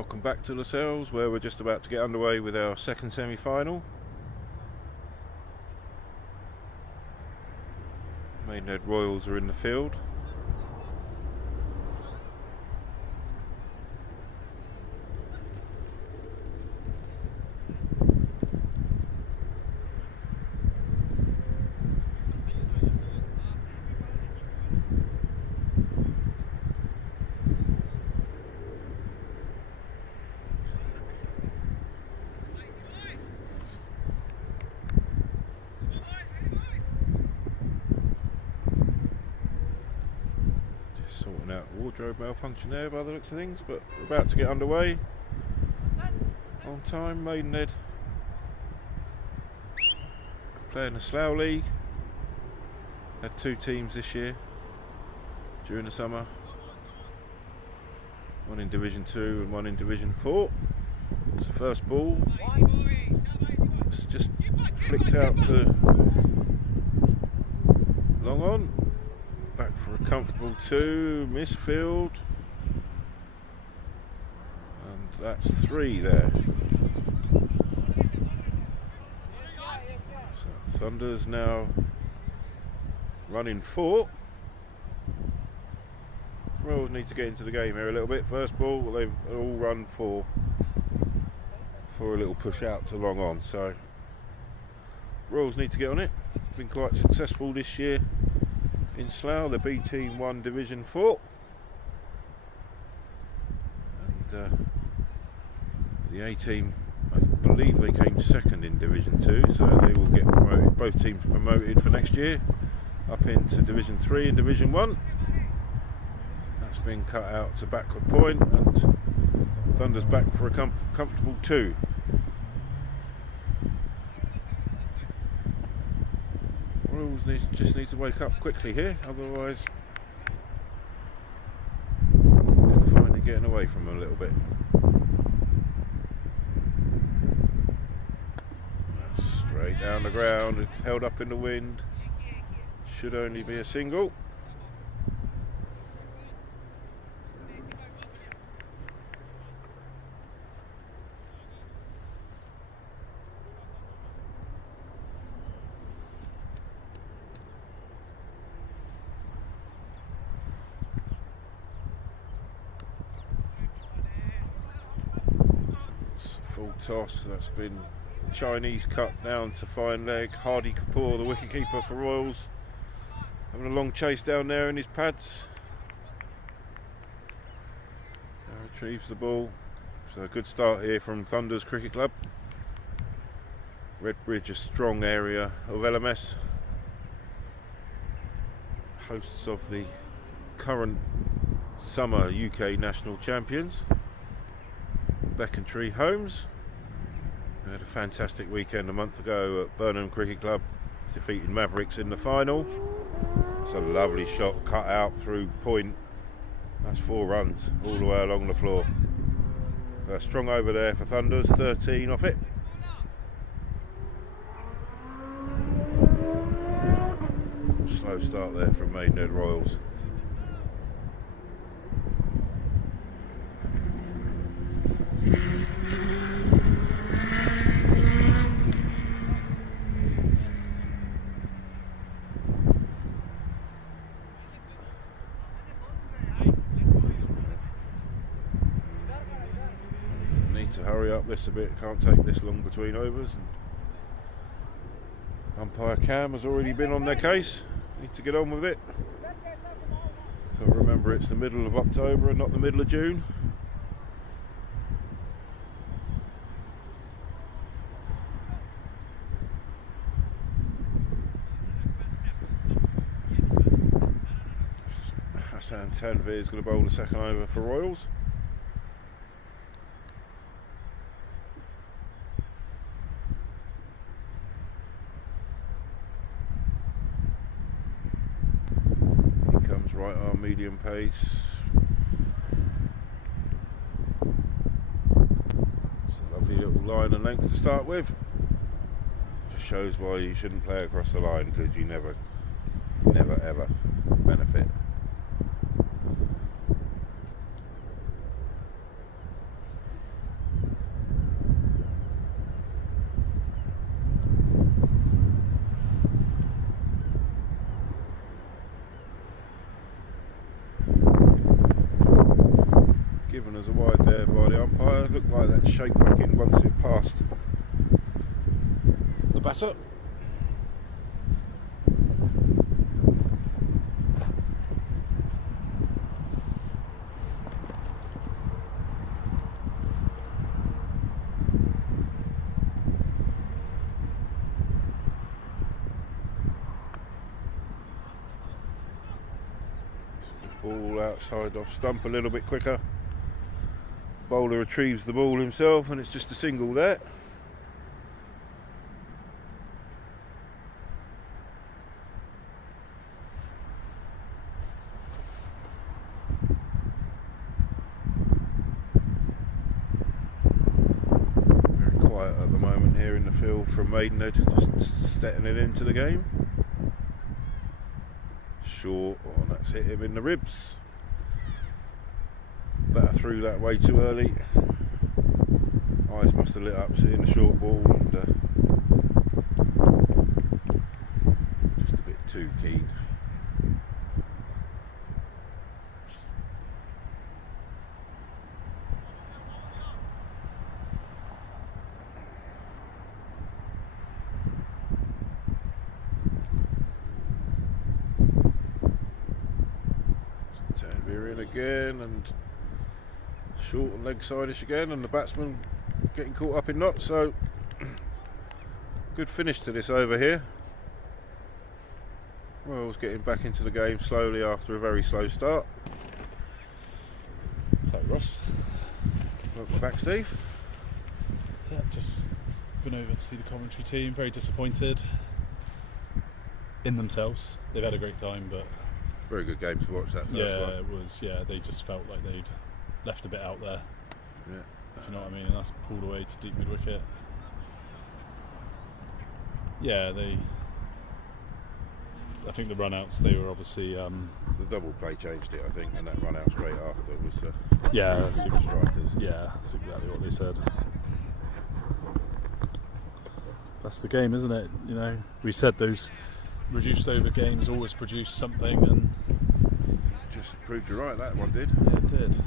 Welcome back to Lascelles, where we're just about to get underway with our second semi-final. Maidenhead Royals are in the field. Sorting out wardrobe malfunction there by the looks of things, but we're about to get underway. On time. Maidenhead playing the Slough League. Had two teams this year during the summer, one in Division 2 and one in Division 4. It's the first ball. It's just flicked out to long on. Back for a comfortable 2, misfield, and that's 3 there. So Thunder's now running 4. Royals need to get into the game here a little bit. First ball, they've all run 4 for a little push out to long on, so Royals need to get on it. Been quite successful this year in Slough. The B team won Division 4, and the A team, I believe they came second in Division 2, so they will get promoted. Both teams promoted for next year up into Division 3 and Division 1. That's been cut out to backward point, and Thunder's back for a comfortable 2. Royals just need to wake up quickly here, otherwise could find it getting away from them a little bit. Straight down the ground, held up in the wind. Should only be a single. Full toss, that's been Chinese cut down to fine leg. Hardy Kapoor, the wicketkeeper for Royals, having a long chase down there in his pads. Retrieves the ball. So a good start here from Thunder's Cricket Club. Redbridge, a strong area of LMS. Hosts of the current summer UK national champions, Becontree Homes. We had a fantastic weekend a month ago at Burnham Cricket Club, defeating Mavericks in the final. It's a lovely shot cut out through point. That's 4 runs all the way along the floor. So a strong over there for Thunders, 13 off it. Slow start there from Maidenhead Royals. Need to hurry up this a bit, can't take this long between overs. And umpire Cam has already been on their case, need to get on with it. So remember, it's the middle of October and not the middle of June. Hassan Tanvir is going to bowl the second over for Royals. He comes right arm medium pace. It's a lovely little line and length to start with. Just shows why you shouldn't play across the line, because you never ever benefit. by the umpire. Looked like that shake back in once it passed the batter. Ball outside off stump a little bit quicker. Bowler retrieves the ball himself and it's just a single there. Very quiet at the moment here in the field from Maidenhead, just stepping it into the game. Short, oh, and that's hit him in the ribs. Batter threw that way too early. Eyes must have lit up seeing the short ball and just a bit too keen. Veer in again and short and leg side-ish again, and the batsman getting caught up in knots, so good finish to this over here. Wells getting back into the game slowly after a very slow start. Hello Ross. Welcome back, Steve. Yeah, just been over to see the commentary team, very disappointed in themselves. They've had a great time, but very good game to watch that first one. Yeah, it was. Yeah, they just felt like they'd left a bit out there. Yeah. If you know what I mean, and that's pulled away to deep mid wicket. Yeah, I think the run-outs, they were obviously the double play changed it, I think, and that run-out straight after was yeah, that's strikers. Yeah, that's exactly what they said. That's the game, isn't it? You know, we said those reduced over games always produce something, and just proved you right, that one did. Yeah, it did.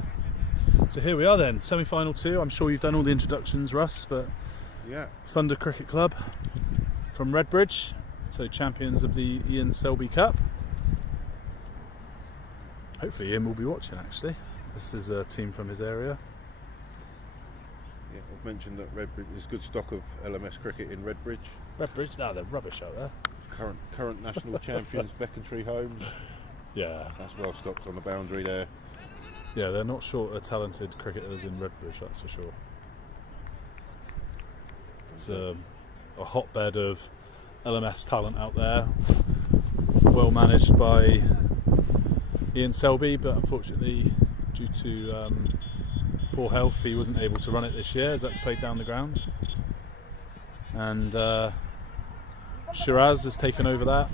So here we are then, semi-final 2. I'm sure you've done all the introductions, Russ, but yeah. Thunder Cricket Club from Redbridge, so champions of the Ian Selby Cup. Hopefully Ian will be watching, actually. This is a team from his area. Yeah, I've mentioned that Redbridge is good stock of LMS cricket in Redbridge. Redbridge? No, they're rubbish out there. Current national champions, Becontree Homes. Yeah. That's well stocked on the boundary there. Yeah, they're not short of talented cricketers in Redbridge, that's for sure. It's a hotbed of LMS talent out there. Well managed by Ian Selby, but unfortunately, due to poor health, he wasn't able to run it this year as that's played down the ground. And Shiraz has taken over that.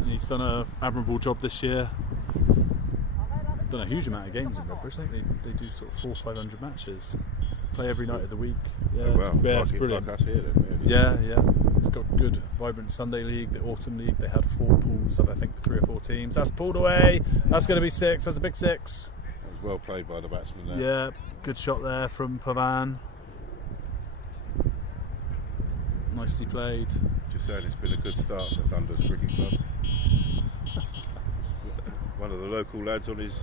And he's done an admirable job this year. Done a huge amount of games in Redbridge. I think they do sort of 400 or 500 matches. Play every night of the week. Yeah, oh, wow. Yeah, it's brilliant. Like us here, then, really. Yeah. It's got good, vibrant Sunday league. The autumn league, they had 4 pools of I think 3 or 4 teams. That's pulled away. That's going to be 6. That's a big 6. That was well played by the batsman there. Yeah, good shot there from Pavan. Nicely played. Just saying, it's been a good start for Thunder's Cricket Club. One of the local lads on his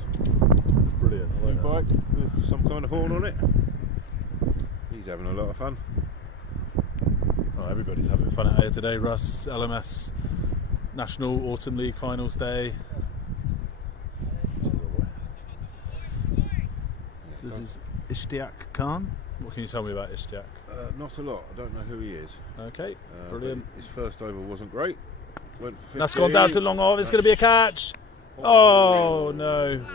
brilliant. I like bike with some kind of horn on it. He's having a lot of fun. Oh, everybody's having fun out here today, Russ. LMS National Autumn League Finals Day. This is Ishtiaq Khan. What can you tell me about Ishtiaq? Not a lot. I don't know who he is. Okay, brilliant. His first over wasn't great. That's gone down to long off. It's going to be a catch. Oh no.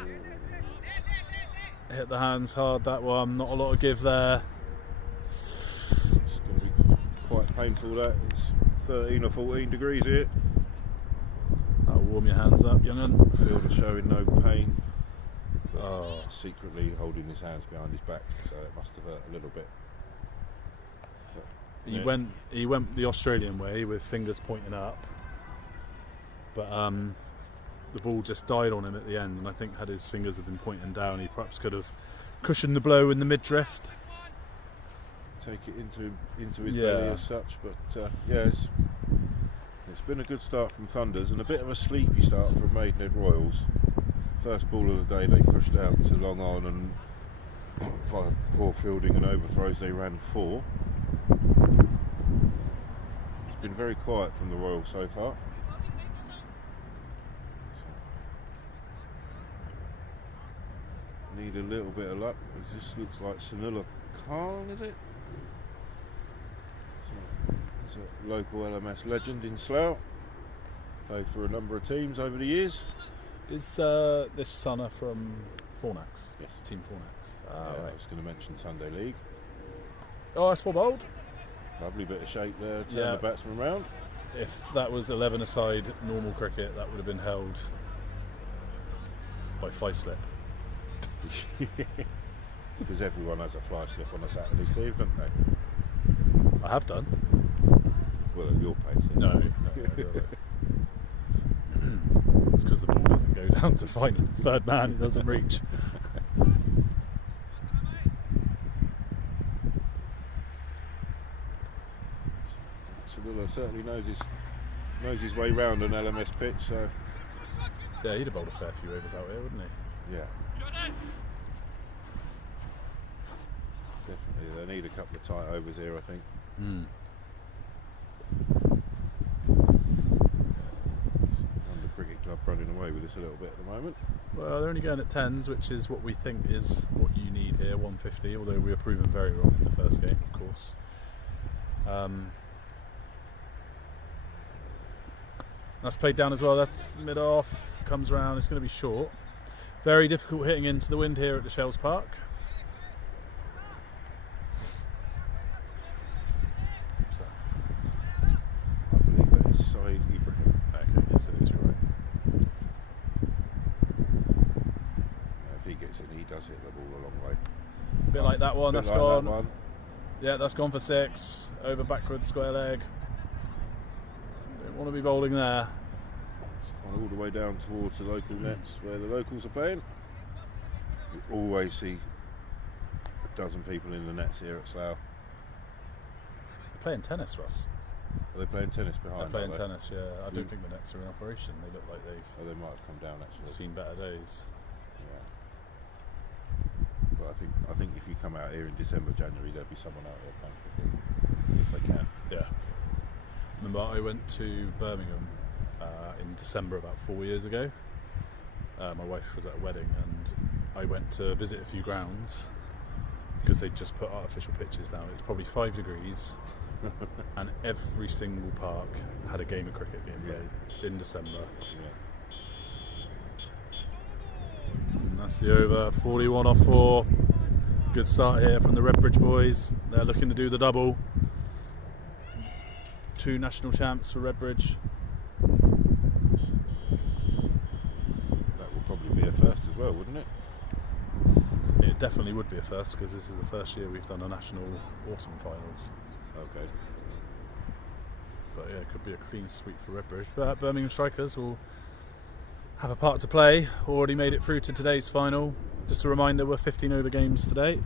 Hit the hands hard, that one. Not a lot of give there. It's going to be quite painful, that. It's 13 or 14 degrees here. That'll warm your hands up, young'un. Fielder showing no pain. Oh. Secretly holding his hands behind his back, so it must have hurt a little bit. But, He went the Australian way with fingers pointing up. But the ball just died on him at the end, and I think had his fingers have been pointing down, he perhaps could have cushion the blow in the mid-drift. Take it into his belly as such, but it's been a good start from Thunders and a bit of a sleepy start from Maidenhead Royals. First ball of the day they pushed out to long on, and via poor fielding and overthrows they ran 4. It's been very quiet from the Royals so far. Need a little bit of luck, as this looks like Sunila Khan, is it? He's a local LMS legend in Slough. Played for a number of teams over the years. Is this Sunna from Fornax? Yes. Team Fornax. I was going to mention Sunday League. Oh, that's well bowled. Lovely bit of shape there, turn the batsman round. If that was 11-a-side normal cricket, that would have been held by fly slip. Because everyone has a fly slip on a Saturday, Steve, don't they? I have done. Well, at your pace. Yeah. No. It's because the ball doesn't go down to find third man, it doesn't reach. Sadula certainly knows his way round an LMS pitch, so yeah, he'd have bowled a fair few overs out here, wouldn't he? Yeah. Definitely, they need a couple of tight overs here, I think. The Cricket Club running away with this a little bit at the moment. Well, they're only going at 10s, which is what we think is what you need here, 150, although we were proven very wrong in the first game, of course. That's played down as well, that's mid-off, comes around, it's going to be short. Very difficult hitting into the wind here at the Shells Park. What's that? I believe that is Saeed Ibrahim. Okay, yes it is, you're right. If he gets it, he does hit the ball a long way. A bit like that one, that's like gone. That one. Yeah, that's gone for 6. Over backward, square leg. Don't want to be bowling there. All the way down towards the local nets where the locals are playing. You always see a dozen people in the nets here at Slough. They're playing tennis, Russ. Are they playing tennis behind? They're playing tennis, yeah. I don't think the nets are in operation. They look like they've they might have come down actually. seen better days. Yeah. But I think if you come out here in December, January, there'll be someone out there playing if they can. Yeah. Remember, I went to Birmingham in December about 4 years ago. My wife was at a wedding and I went to visit a few grounds because they'd just put artificial pitches down. It was probably 5 degrees and every single park had a game of cricket being played in December. And that's the over, 41 off 4. Good start here from the Redbridge boys. They're looking to do the double. 2 national champs for Redbridge. That will probably be a first as well, wouldn't it? It definitely would be a first because this is the first year we've done a national autumn finals. Okay. But yeah, it could be a clean sweep for Redbridge. But Birmingham Strikers will have a part to play. Already made it through to today's final. Just a reminder, we're 15 over games today.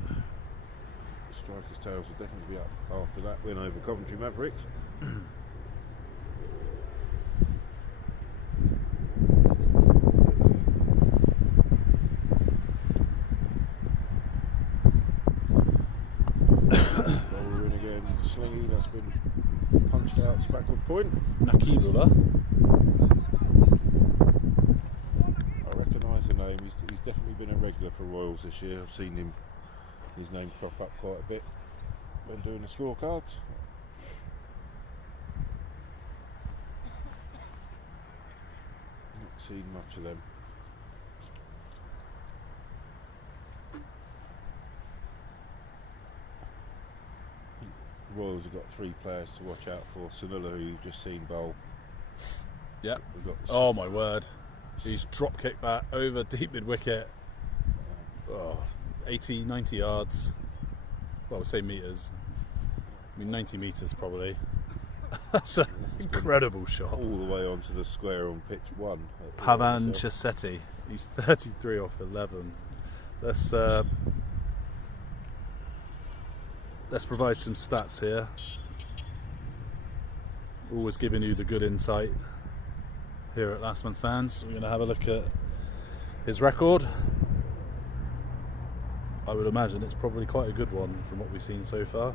Strikers' tails will definitely be up after that win over Coventry Mavericks. Bowler in again, Slingy, that's been punched out to backward point. Nakibula. I recognise the name, he's definitely been a regular for Royals this year. I've seen his name crop up quite a bit when doing the scorecards. Not seen much of them. The Royals have got 3 players to watch out for. Sunila, who you've just seen bowl. Yep. We've got Oh my word. He's drop kicked that over deep mid wicket. 80, 90 yards. Well, we'll say metres. I mean 90 metres probably. That's an incredible shot. all the way onto the square on pitch 1. Pavan Chisetti. He's 33 off 11. Let's let's provide some stats here. Always giving you the good insight here at Last Man Stands. We're going to have a look at his record. I would imagine it's probably quite a good one from what we've seen so far.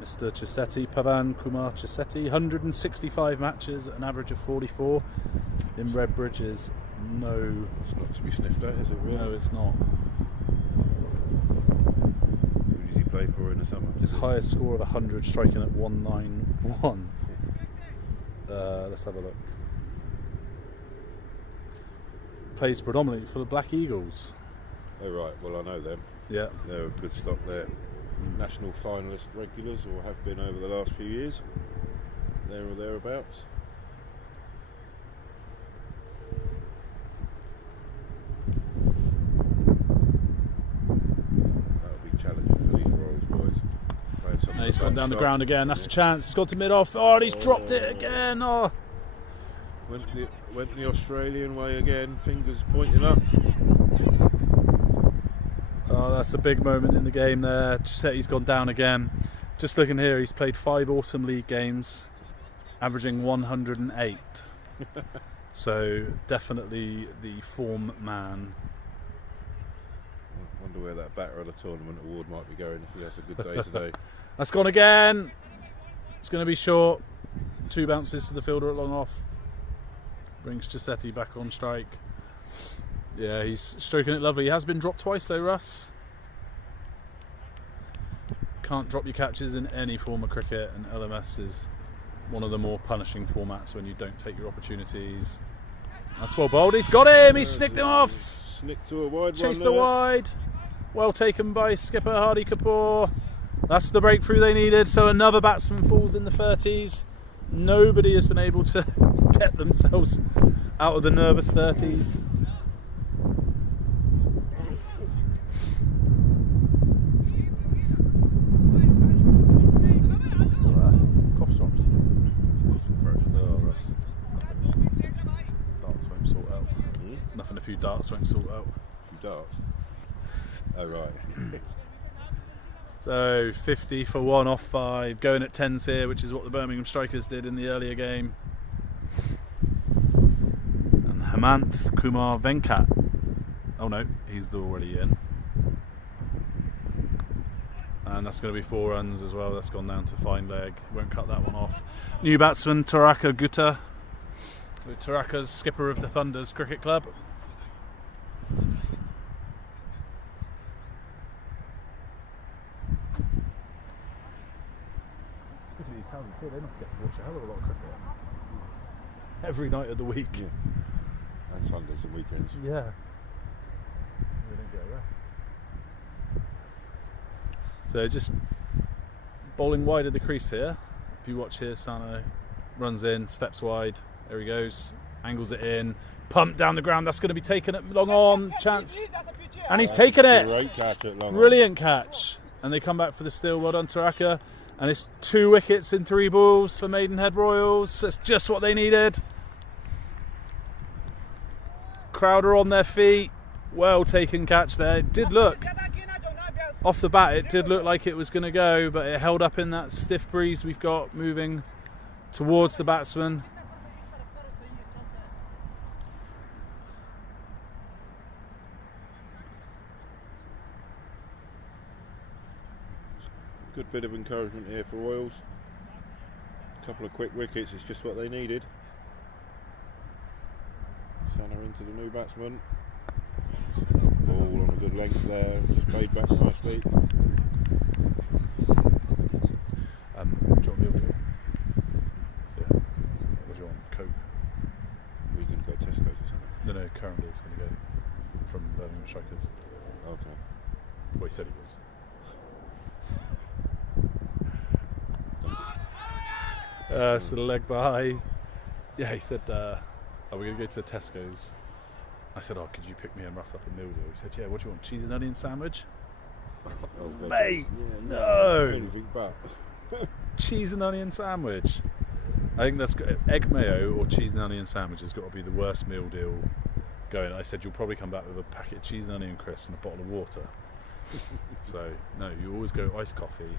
Mr. Chisetti, Pavan Kumar Chisetti, 165 matches at an average of 44 in Red Bridges. No, it's not to be sniffed at, is it really? No, it's not. Who does he play for in the summer? His highest score of 100, striking at 191. Let's have a look. Plays predominantly for the Black Eagles. Oh right, well I know them. Yeah. They're a good stock there. National finalist regulars, or have been over the last few years. There or thereabouts. That'll be challenging for these Royals boys. No, he's gone down the ground again. That's a chance. He's got to mid off. Oh, and he's dropped it again. Oh. Went the Australian way again. Fingers pointing up. Oh, that's a big moment in the game there. Giuseppe's gone down again. Just looking here, he's played 5 Autumn League games, averaging 108. So definitely the form man. I wonder where that batter of the tournament award might be going if he has a good day today. That's gone again. It's going to be short. 2 bounces to the fielder at long off. Brings Giuseppe back on strike. Yeah, he's stroking it lovely. He has been dropped twice though, Russ. Can't drop your catches in any form of cricket, and LMS is one of the more punishing formats when you don't take your opportunities. That's well bowled. He's got him. He snicked him off. Snicked to a wide. Chased the wide. Well taken by skipper Hardy Kapoor. That's the breakthrough they needed. So another batsman falls in the 30s. Nobody has been able to get themselves out of the nervous 30s. Cough drops. Oh, Russ. Darts won't sort out. Nothing a few darts won't sort out. Darts? Oh, right. So 50 for 1 off 5, going at 10s here, which is what the Birmingham Strikers did in the earlier game. And Hemanth Kumar Venkat. Oh no, he's already in. And that's going to be 4 runs as well. That's gone down to fine leg. Won't cut that one off. New batsman Taraka Gutta. Taraka's skipper of the Thunders Cricket Club. Houses here, they must get to watch a hell of a lot of cricket every night of the week. Yeah. And Sundays and weekends. Yeah. We don't get a rest. So just bowling wide of the crease here. If you watch here, Sano runs in, steps wide. There he goes, angles it in, pumped down the ground. That's going to be taken at long on, chance, and he's taken it. Great catch at long on. Brilliant catch, and they come back for the steal. Well done, Taraka. And it's 2 wickets in 3 balls for Maidenhead Royals. That's just what they needed. Crowder on their feet. Well taken catch there. It did look, off the bat, it did look like it was going to go, but it held up in that stiff breeze we've got moving towards the batsman. Good bit of encouragement here for Royals. A couple of quick wickets, it's just what they needed. Sanna into the new batsman. Ball on a good length there, just played back nicely. Do you want milk? Yeah. What do you want? Coke? We can go Tesco's or something. No, currently it's going to go from Birmingham Strikers. Okay. Well, he said he was. So the leg by. Yeah, he said, we're going to go to Tesco's. I said, could you pick me and Russ up a meal deal? He said, yeah, what do you want, cheese and onion sandwich? Oh, Mate, yeah, no. Anything but. Cheese and onion sandwich. I think that's egg mayo or cheese and onion sandwich has got to be the worst meal deal going. I said, you'll probably come back with a packet of cheese and onion crisps and a bottle of water. So no, you always go iced coffee.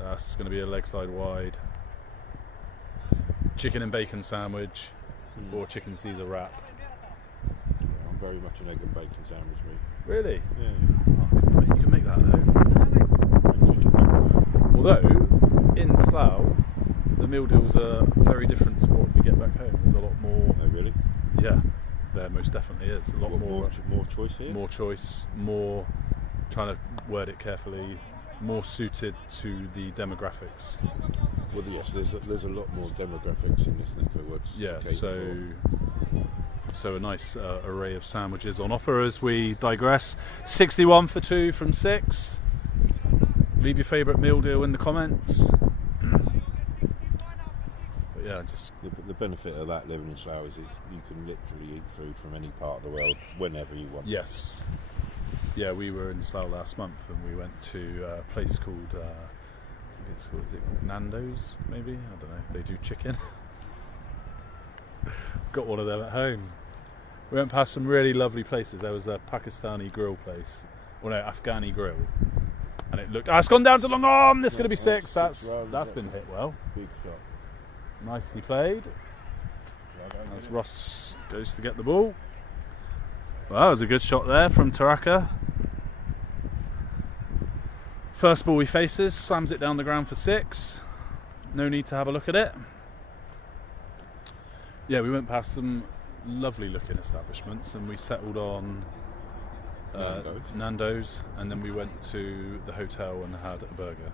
That's going to be a leg side wide. Chicken and bacon sandwich, or chicken Caesar wrap. Yeah, I'm very much an egg and bacon sandwich, me. Really? Yeah. Oh, you can make that at home. Although in Slough, the meal deals are very different to what we get back home. There's a lot more. Oh, really? Yeah, there most definitely is. A lot more choice here. More choice. More. Trying to word it carefully. More suited to the demographics. Well, yes, there's a lot more demographics in this neck of the woods. Yeah, so a nice array of sandwiches on offer as we digress. 61 for 2 from 6. Leave your favourite meal deal in the comments. But yeah, just the benefit of that living in Slough is you can literally eat food from any part of the world whenever you want. yes. Yeah, we were in Slough last month and we went to a place called is it called Nando's maybe? I don't know. They do chicken. Got one of them at home. We went past some really lovely places. There was a Pakistani grill place, or no, Afghani grill, and it looked. It's gone down to long arm. This is going to be 6. That's been hit well. Big shot. Nicely played. As Ross goes to get the ball. Well, that was a good shot there from Taraka. First ball he faces, slams it down the ground for 6. No need to have a look at it. Yeah, we went past some lovely looking establishments and we settled on Nando's, and then we went to the hotel and had a burger.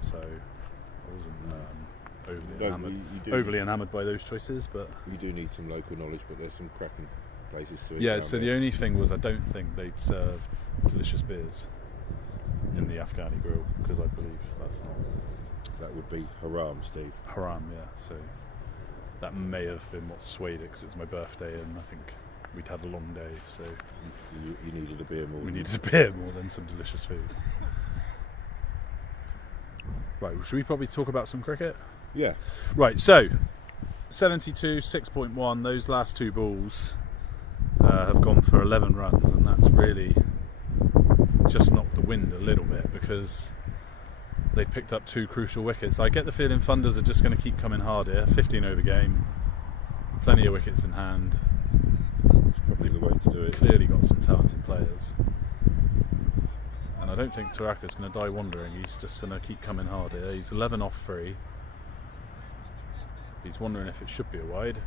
So I wasn't overly enamoured by those choices, but you do need some local knowledge, but there's some cracking places to eat. Yeah, so the only thing was I don't think they'd serve delicious beers in the Afghani grill, because I believe that's not. That would be haram, Steve. Haram, yeah. So that may have been what swayed it, because it was my birthday and I think we'd had a long day, so you needed a beer more. We needed a beer more than some delicious food. Right, well, should we probably talk about some cricket? Yeah. Right, so 72, 6.1, those last 2 balls have gone for 11 runs, and that's really just knocked the wind a little bit because they picked up 2 crucial wickets. I get the feeling funders are just going to keep coming hard here. 15 over game, plenty of wickets in hand. It's probably the way to do it. Clearly got some talented players. And I don't think Taraka's going to die wandering. He's just going to keep coming hard here. He's 11 off 3. He's wondering if it should be a wide.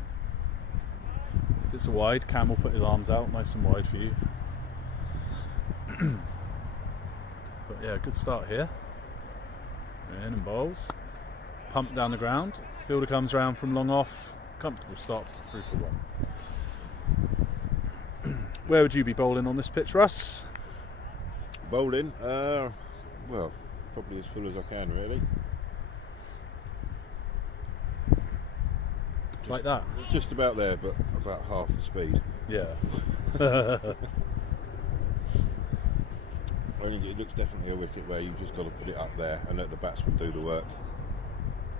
If it's a wide, Cam will put his arms out nice and wide for you. But yeah, good start here. In and bowls. Pump down the ground. Fielder comes round from long off. Comfortable stop. 3 for 1. Where would you be bowling on this pitch, Russ? Bowling? Well, probably as full as I can, really. Like that? Just about there, but about half the speed. Yeah. I think it looks definitely a wicket where you've just got to put it up there and let the batsman do the work.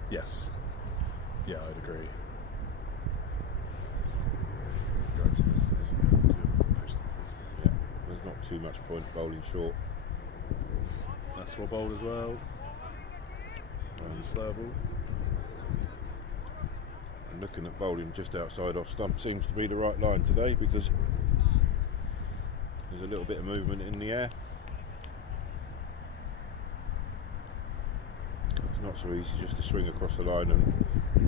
Yes. Yeah, I'd agree. Right to this station. Yeah, there's not too much point bowling short. That's well bowled as well. That's a slow ball. And looking at bowling just outside off stump seems to be the right line today, because there's a little bit of movement in the air. It's not so easy just to swing across the line and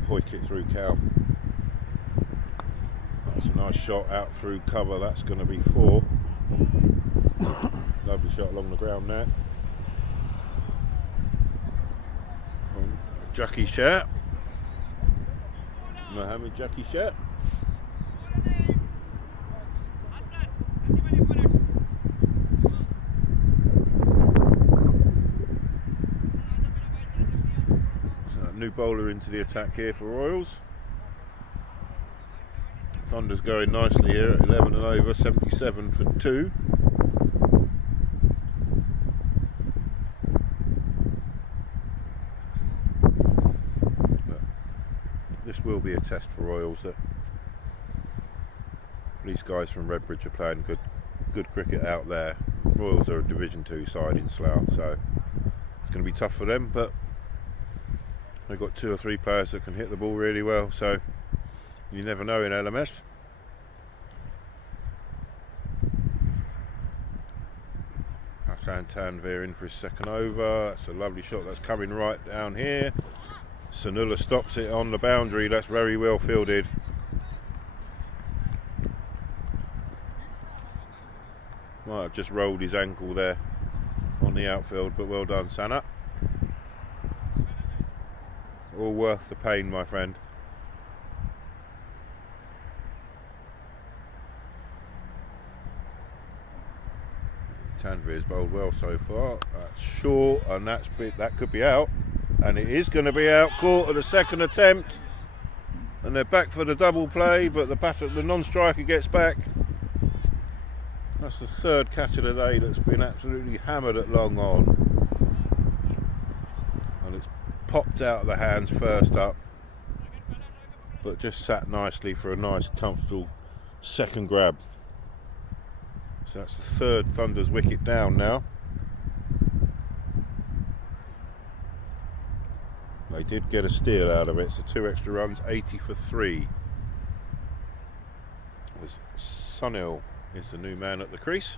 hoik it through cow. That's a nice shot out through cover. That's going to be 4. Lovely shot along the ground there. Jackie Sher. Mohammed Jackie Sher. So new bowler into the attack here for Royals. Thunder's going nicely here at 11 and over, 77 for 2. This will be a test for Royals, that these guys from Redbridge are playing good cricket out there. Royals are a Division 2 side in Slough, so it's going to be tough for them, but they've got 2 or 3 players that can hit the ball really well, so you never know in LMS. Hassan Tanvir in for his second over. That's a lovely shot that's coming right down here. Sanula stops it on the boundary. That's very well fielded. Might have just rolled his ankle there on the outfield, but well done, Sana. All worth the pain, my friend. Tanvir's bowled well so far. That's short, and that could be out, and it is going to be out. Caught at the second attempt, and they're back for the double play, but the non-striker gets back. That's the 3rd catch of the day that's been absolutely hammered at long on, and it's popped out of the hands first up, but just sat nicely for a nice comfortable second grab. So that's the 3rd Thunder's wicket down now. They did get a steal out of it, so 2 extra runs, 80 for 3. As Sunil is the new man at the crease.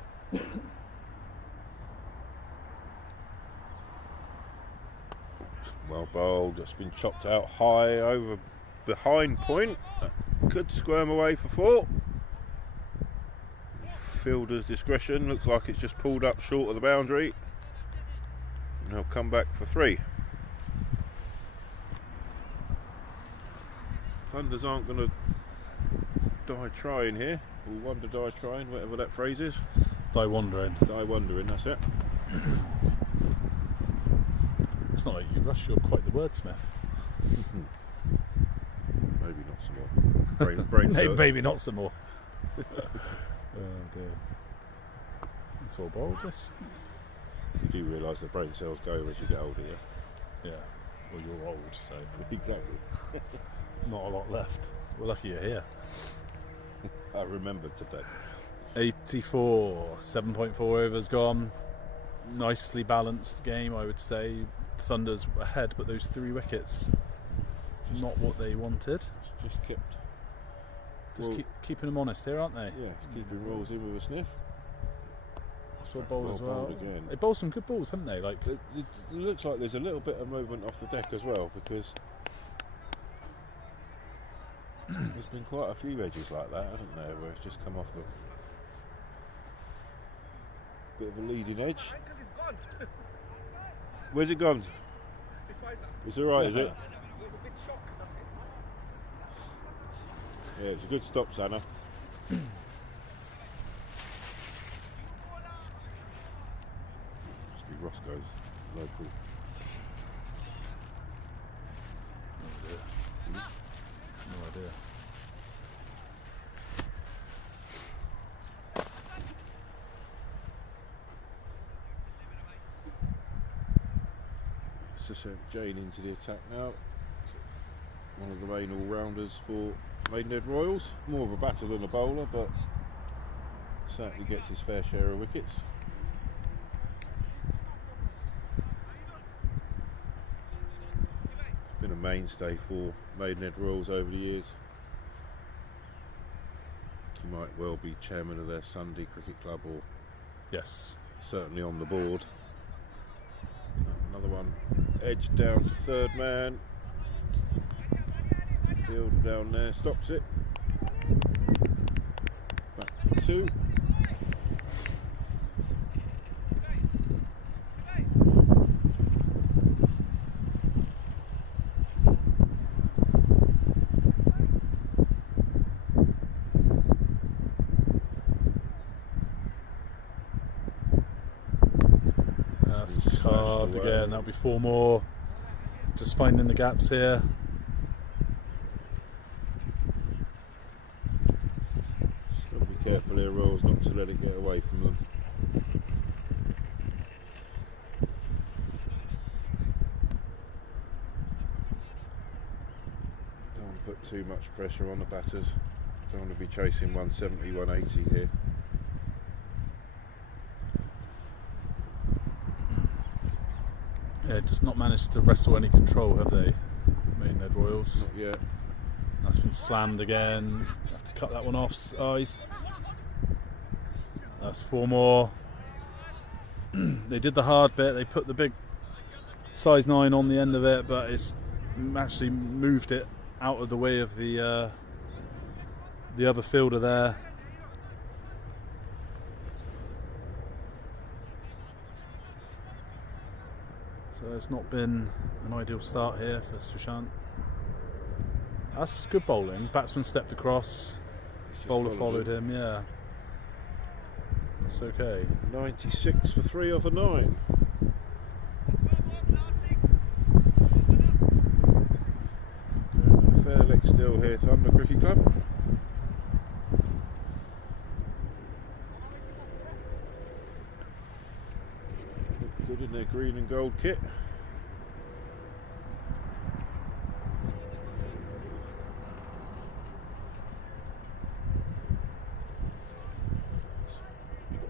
Well bowled, it's been chopped out high over behind point. That could squirm away for 4. Fielder's discretion, looks like it's just pulled up short of the boundary, and he'll come back for 3. Thunders aren't going to die trying here, or wonder die trying, whatever that phrase is. Die wandering. Die wondering, that's it. It's not like you rush, you're quite the wordsmith. Maybe not some more. Brain Maybe not some more. It's all bold, yes. You do realise the brain cells go as you get older, yeah? Yeah. Well, you're old, so Exactly. not a lot left. We're lucky you're here. I remembered today. 84, 7.4 overs gone. Nicely balanced game, I would say. Thunder's ahead, but those 3 wickets, not what they wanted. Just kept... Just keeping them honest here, aren't they? Yeah, keeping Rolls in with a sniff. So bowl as well. Again. They bowl some good balls, haven't they? Like it looks like there's a little bit of movement off the deck as well, because there's been quite a few edges like that, hasn't there, where it's just come off the bit of a leading edge. Where's it gone? It's alright, is it? Yeah, it's a good stop, Sana. Must be Roscoe's local. no idea. Just sent Jane into the attack now. One of the main all-rounders for Maidenhead Royals. More of a batter than a bowler, but certainly gets his fair share of wickets. Been a mainstay for Maidenhead Royals over the years. He might well be chairman of their Sunday cricket club, or Yes. certainly on the board. Another one edged down to 3rd man. Fielder down there stops it. Back for 2. That's carved again. That'll be 4 more. Just finding the gaps here. Just got to be careful here, Rolls, not to let it get away from them. Don't want to put too much pressure on the batters. Don't want to be chasing 170, 180 here. Yeah, just not managed to wrestle any control, have they, Maidenhead Royals? Not yet. That's been slammed again. Have to cut that one off. Eyes. That's 4 more. They did the hard bit. They put the big size 9 on the end of it, but it's actually moved it out of the way of the other fielder there. So it's not been an ideal start here for Sushant. That's good bowling. Batsman stepped across. Bowler followed him. Yeah. That's okay. 96 for 3 over 9. Fair leg still here, Thunder Cricket Club. Look good in their green and gold kit.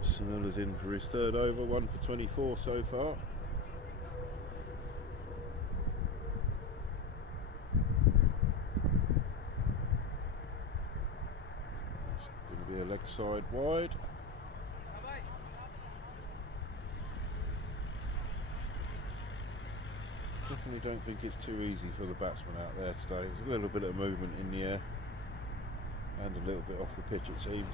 Sonella's in for his 3rd over, 1 for 24 so far. It's going to be a leg side wide. Definitely don't think it's too easy for the batsman out there today. There's a little bit of movement in the air and a little bit off the pitch, it seems.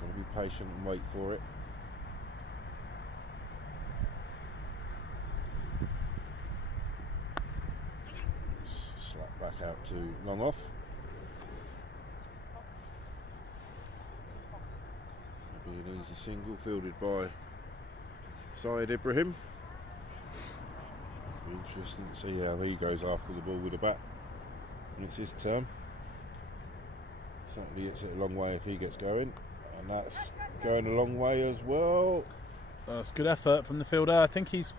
Got to be patient and wait for it. Slap back out to long off. It'll be an easy single fielded by Syed Ibrahim. It'll be interesting to see how he goes after the ball with the bat when it's his turn. Certainly gets it a long way if he gets going, and that's going a long way as well. That's good effort from the fielder. I think he's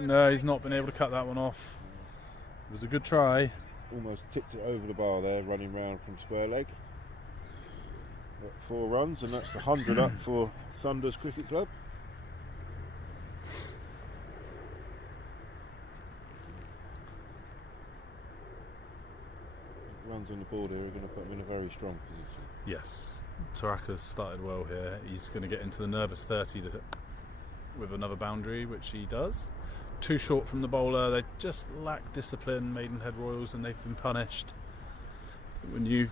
not been able to cut that one off. It was a good try. Almost tipped it over the bar there, running round from square leg. Got 4 runs, and that's the 100 up for Thunders Cricket Club. Runs on the board here are going to put him in a very strong position. Yes, Taraka's started well here. He's going to get into the nervous 30 with another boundary, which he does. Too short from the bowler. They just lack discipline, Maidenhead Royals, and they've been punished. When you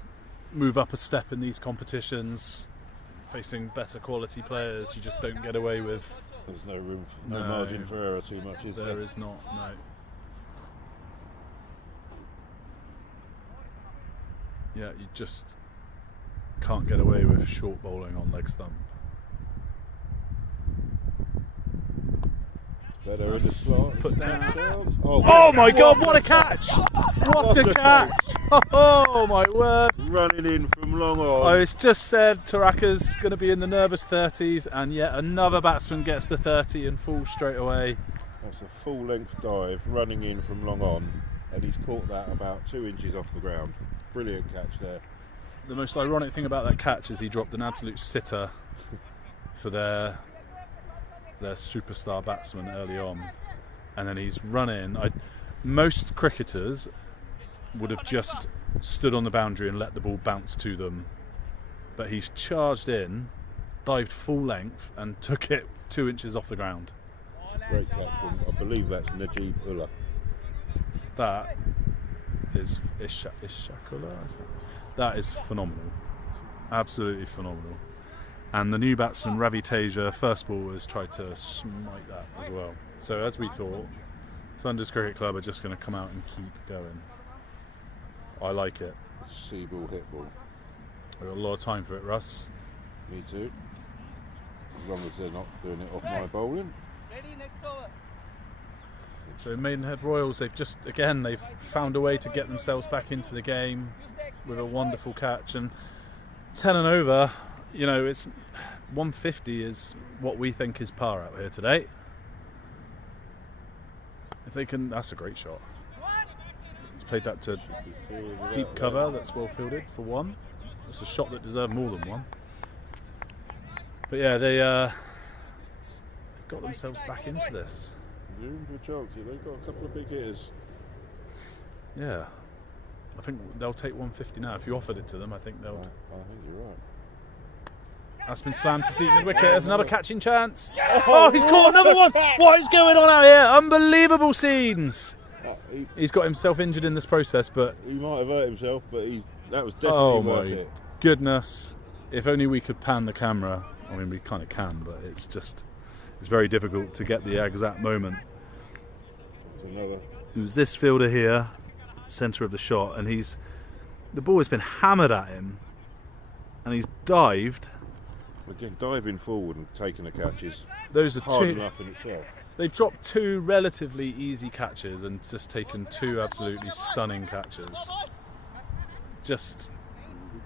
move up a step in these competitions, facing better quality players, you just don't get away with. There's no room, no margin for error too much, is there? There is not, no. Yeah, you just can't get away with short bowling on leg stump. Better in the slot. Put down. Oh my God! What a catch! What a catch! Oh my word! Running in from long on. I was just said Taraka's going to be in the nervous 30s, and yet another batsman gets the 30 and falls straight away. That's a full length dive, running in from long on, and he's caught that about 2 inches off the ground. Brilliant catch there. The most ironic thing about that catch is he dropped an absolute sitter for their superstar batsman early on, and then he's run in. Most cricketers would have just stood on the boundary and let the ball bounce to them, but he's charged in, dived full length, and took it 2 inches off the ground. Great catch from, I believe that's Najib Ullah. That is Ishaqullah. That is phenomenal, absolutely phenomenal. And the new batsman Ravi Teja, first ball, has tried to smite that as well. So as we thought, Thunders Cricket Club are just going to come out and keep going. I like it. See ball, hit ball. I've got a lot of time for it, Russ. Me too. As long as they're not doing it off my bowling. Ready, next over. So Maidenhead Royals, they've found a way to get themselves back into the game with a wonderful catch, and 10 and over. You know, it's 150 is what we think is par out here today. If they can, that's a great shot. He's played that to deep cover. That's well fielded for 1. It's a shot that deserved more than 1. But yeah, got themselves back into this. They're in for a chance here. They've got a couple of big hitters. Yeah. I think they'll take 150 now. If you offered it to them, I think they'll. I think you're right. That's been slammed to deep mid-wicket. There's another catching chance. Oh, he's caught another one. What is going on out here? Unbelievable scenes. He's got himself injured in this process, but... He might have hurt himself, but that was definitely worth it. Goodness. If only we could pan the camera. I mean, we kind of can, but it's very difficult to get the exact moment. It was this fielder here, centre of the shot, and the ball has been hammered at him, and he's dived. Again, diving forward and taking the catches. Those are hard enough in itself. They've dropped 2 relatively easy catches and just taken 2 absolutely stunning catches. Just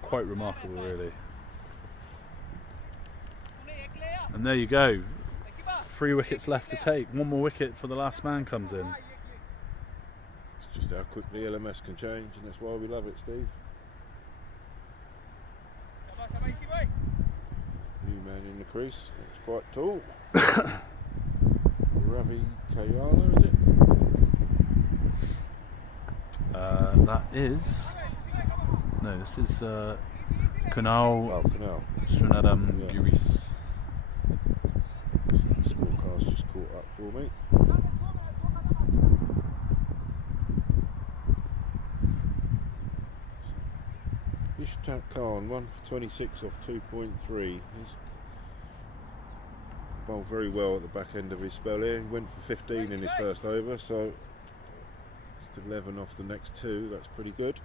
quite remarkable, really. And there you go. 3 wickets left to take. 1 more wicket for the last man comes in. It's just how quickly LMS can change, and that's why we love it, Steve. New man in the crease. It's quite tall. Ravi Kayala, is it? That is... No, this is Kunal Srinadam Giris. The scorecard's just caught up for me. Ishtak Khan, 1 for 26 off 2.3. He's bowled very well at the back end of his spell here. He went for 15 in his first over, so just 11 off the next 2. That's pretty good.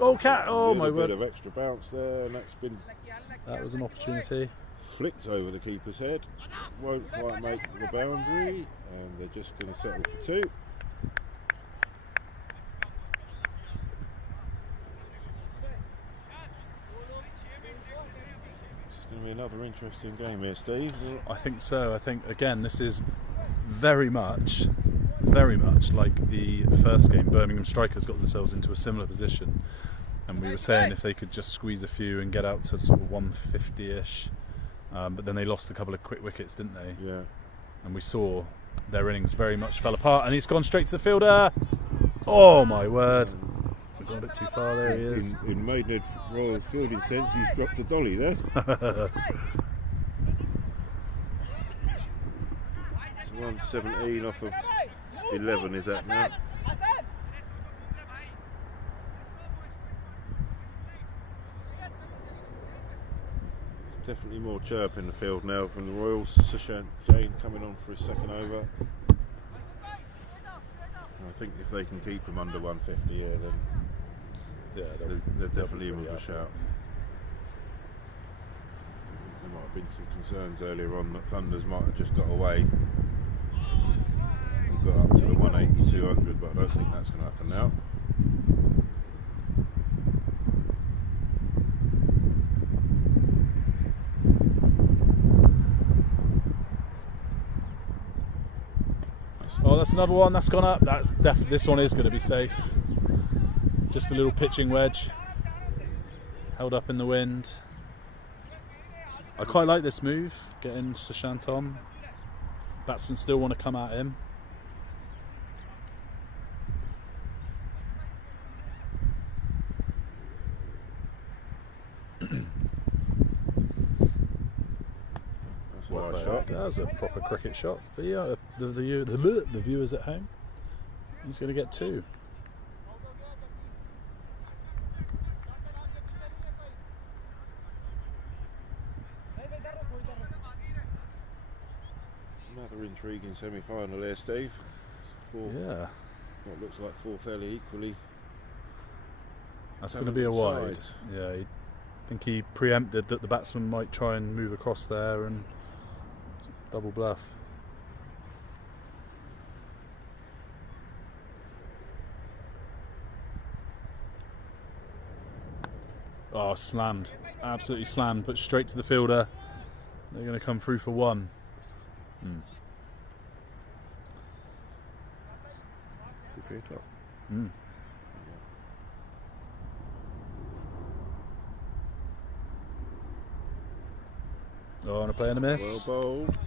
Oh, cat! Oh, my word! A bit of extra bounce there, and that's been. That was an opportunity. Flicked over the keeper's head. Won't quite make the boundary, and they're just going to settle for 2. Another interesting game here, Steve. I think so. I think again this is very much like the first game. Birmingham Strikers got themselves into a similar position, and we were saying if they could just squeeze a few and get out to sort of 150-ish, but then they lost a couple of quick wickets, didn't they? Yeah. And we saw their innings very much fell apart, and he's gone straight to the fielder. Oh my word! We've gone a bit too far. There he is. In Maidenhead Royal fielding sense, he's dropped a dolly there. 117 off of 11 is that now? Definitely more chirp in the field now from the Royals. Sushant Jain coming on for his second over. I think if they can keep him under 150 here, then they're definitely in with a shout. There might have been some concerns earlier on that Thunders might have just got away and got up to the 180, 200, but I don't think that's going to happen now. Oh, that's another one that's gone up. This one is going to be safe. Just a little pitching wedge, held up in the wind. I quite like this move, getting Sushant on. Batsmen still want to come at him. Well, nice shot. That was a proper cricket shot for the viewers at home. He's going to get 2. Another intriguing semi-final there, Steve. 4, yeah. What looks like 4 fairly equally. That's going to be a wide. Yeah, I think he preempted that the batsman might try and move across there and double bluff. Oh, slammed. Absolutely slammed, but straight to the fielder. They're going to come through for 1. Mm. 3 o'clock. Mm. Oh, on a play and a Well miss. bowled.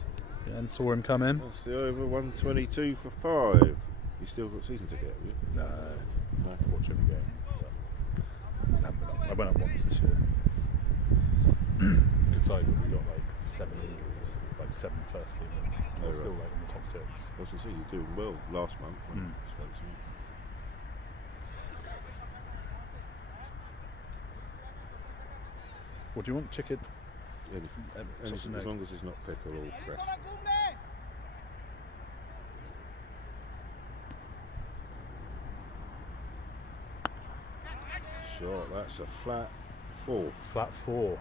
And saw him come in. That's the over, 122 for 5. You still got season ticket, have you? No, No. watch every game. I went up once this year. Good side, but we got like 7 injuries, like 7 first teamers. We're still like in the top 6. I was going to say, you're doing well last month when you spoke to me. What do you want? Chicken? Anything, as long as it's not pickle or cress. Shot, that's a flat 4. Flat 4.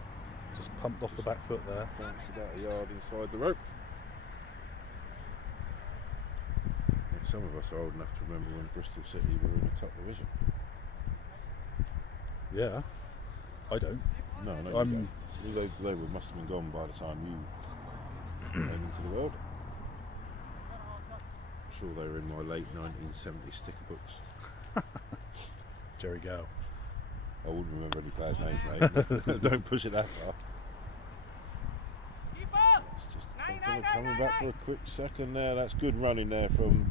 Just pumped off the back foot there. Bounced about a yard inside the rope. And some of us are old enough to remember when Bristol City were in the top division. Yeah. I don't. No, you don't. They must have been gone by the time you came into the world. I'm sure they were in my late 1970s sticker books. Jerry Gale. I wouldn't remember any players' names, mate. Don't push it that far. It's just coming back for a quick second there. That's good running there from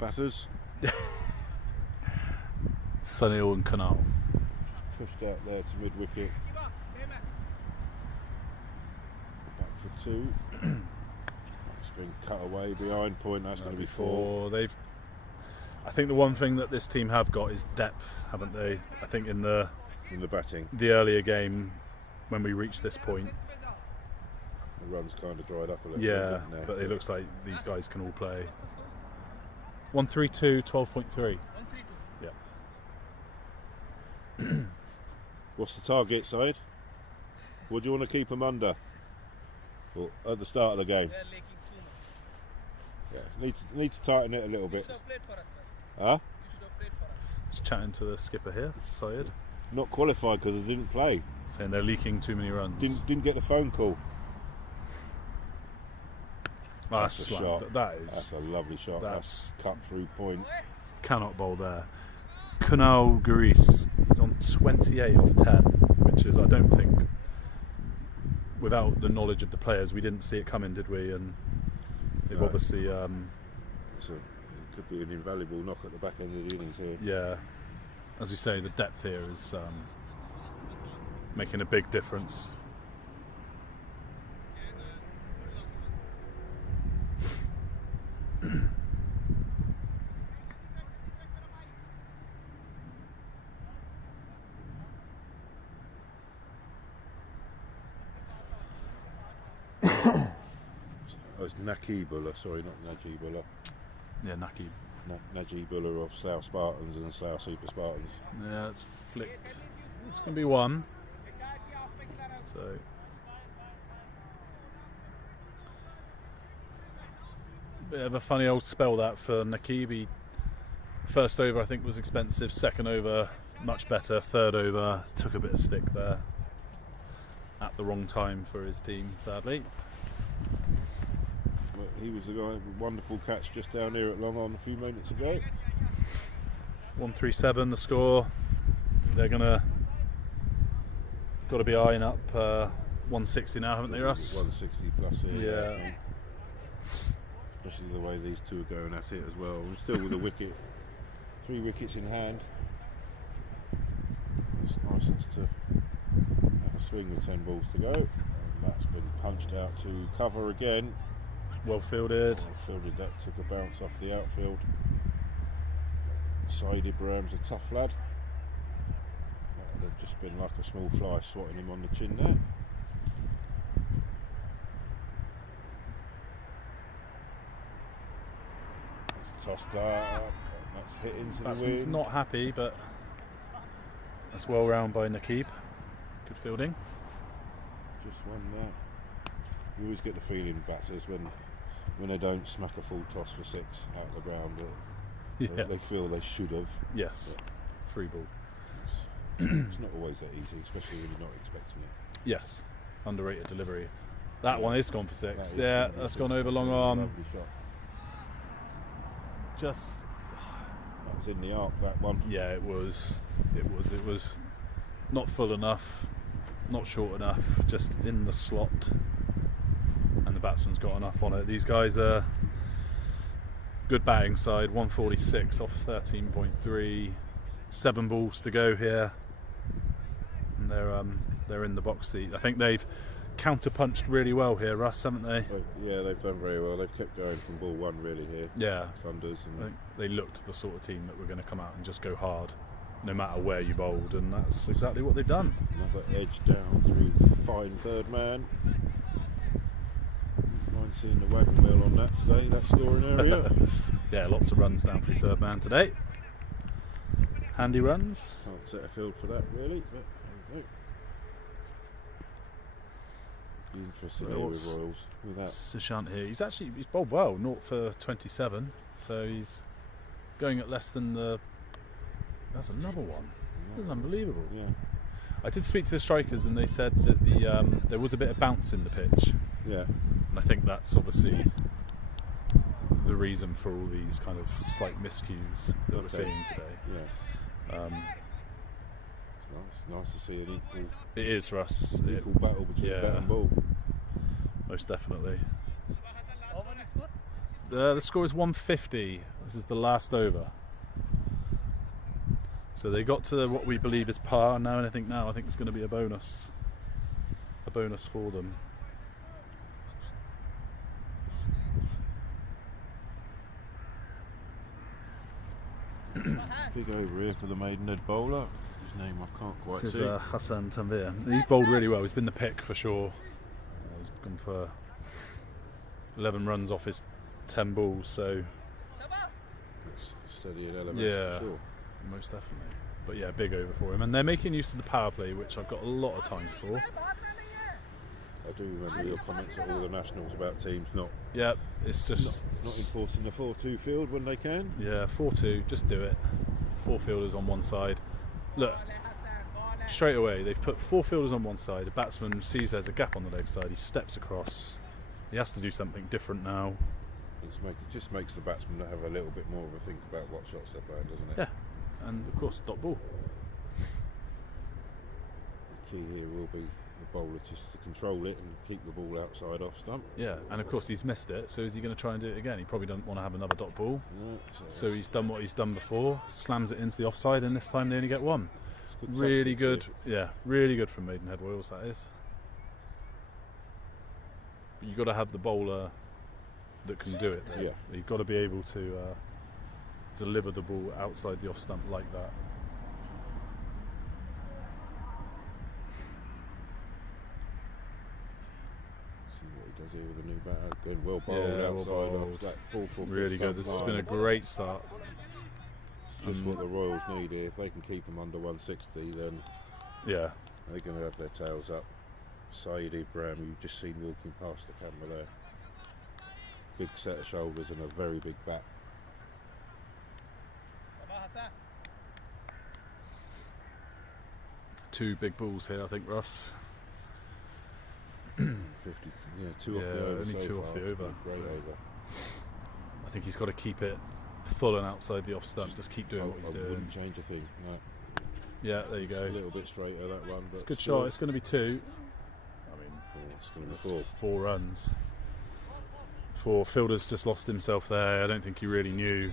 batters. Sunil and Canal. Pushed out there to mid wicket. Back for 2. It's been cut away behind point. That's going to be 4. I think the one thing that this team have got is depth, haven't they? I think in the batting, the earlier game, when we reached this point, the run's kind of dried up a little bit. yeah, but it looks like these guys can all play. 132, 12.3. Yeah. What's the target, Said? What do you want to keep them under? Well, at the start of the game. Yeah, need to tighten it a little bit. Huh? Just chatting to the skipper here, Syed. Not qualified because I didn't play. Saying they're leaking too many runs. Didn't get the phone call. That's a shot. That's a lovely shot. That's cut through point. Cannot bowl there. Kunal Garis is on 28 off 10, which is, I don't think, without the knowledge of the players, we didn't see it coming, did we? And they've obviously. It could be an invaluable knock at the back end of the innings here. Yeah, as you say, the depth here is making a big difference. Oh, it's Nakibullah, sorry, not Najibullah. Yeah, Naki. Najibullah of Slough Spartans and Slough Super Spartans. Yeah, it's flicked. It's going to be 1. So. Bit of a funny old spell that for Nakibi. First over I think was expensive, second over much better, third over took a bit of stick there at the wrong time for his team, sadly. Well, he was the guy with a wonderful catch just down here at Long On a few minutes ago. 137 the score. They're got to be eyeing up 160 now, haven't they, Russ? 160 plus here. Yeah. Especially the way these two are going at it as well. And still with a wicket, 3 wickets in hand. It's nice to have a swing with 10 balls to go. And that's been punched out to cover again. Well fielded. Well fielded, that took a bounce off the outfield. Said Ibrahim's a tough lad. They've just been like a small fly swatting him on the chin there. Tossed up, that's hit into the Batsman's wind. not happy, but that's well round by Nakib. Good fielding. Just one there. You always get the feeling, batters, when they don't smack a full toss for 6 out the ground, they feel they should have. Yes, free ball. It's not always that easy, especially when you're not expecting it. Yes, underrated delivery. That one is gone for 6. That That's gone over long arm. Lovely shot. Just That was in the arc, that one. yeah, it was not full enough. not short enough, just in the slot, and the batsman's got enough on it. These guys are good batting side, 146 off 13.3, 7 balls to go here, and they're in the box seat. I think they've counter-punched really well here, Russ, haven't they? Yeah, they've done very well. They've kept going from ball 1 really here. Yeah, Thunders. I think they looked the sort of team that were going to come out and just go hard, no matter where you bowled, and that's exactly what they've done. Another edge down through fine third man. Mind seeing the wagon wheel on that today, that scoring area. Yeah, lots of runs down through third man today. Handy runs. Can't set a field for that really, but there we go. Be interesting here with Royals with that. Sushant here. He's bowled well, 0 for 27, so he's going at less than the. That's another one. That's unbelievable. Yeah. I did speak to the strikers, and they said that there was a bit of bounce in the pitch. Yeah. And I think that's obviously the reason for all these kind of slight miscues that we're seeing today. Yeah. It's nice to see an equal. It is for us. Equal battle between bat and ball. Most definitely. The score is 150. This is the last over. So they got to what we believe is par now, and I think it's going to be a bonus for them. Big over here for the Maidenhead bowler. His name I can't quite see. This is Hassan Tanvir. He's bowled really well. He's been the pick for sure. He's gone for 11 runs off his 10 balls. So it's steady and element. Yeah, for sure. Most definitely. But yeah, big over for him. And they're making use of the power play, which I've got a lot of time for. I do remember your comments at all the nationals about teams not. Yeah, it's just not enforcing the 4-2 field when they can. Yeah, 4-2, just do it. 4 fielders on one side. Look, straight away they've put 4 fielders on one side. The batsman sees there's a gap on the leg side. He steps across. He has to do something different now. It just makes the batsman have a little bit more of a think about what shots they're playing, doesn't it? Yeah, and of course dot ball. The key here will be the bowler just to control it and keep the ball outside off stump. Yeah, and of course he's missed it, so is he going to try and do it again? He probably doesn't want to have another dot ball. No, so he's done what he's done before, slams it into the offside, and this time they only get 1. Really good, yeah, really good from Maidenhead Royals, that is. But you've got to have the bowler that can do it. Yeah. You've got to be able to deliver the ball outside the off stump like that. See what he does here with the new batter. Going well bowled outside off that full really good. This has been a great start. It's just what the Royals need here. If they can keep them under 160, then yeah, they're going to have their tails up. Saeed Ibrahim, you've just seen walking past the camera there. Big set of shoulders and a very big bat. Two big balls here, I think, Ross. 50, yeah, 2 off the over. Only so 2 far. off the over. Great So over. I think he's got to keep it full and outside the off stump. Just keep doing what he's doing. Wouldn't change a thing. No. Yeah, there you go. A little bit straighter that one, but it's a good still, shot. It's going to be 2. I mean, it's going to be 4. 4 runs. 4. Fielder's just lost himself there. I don't think he really knew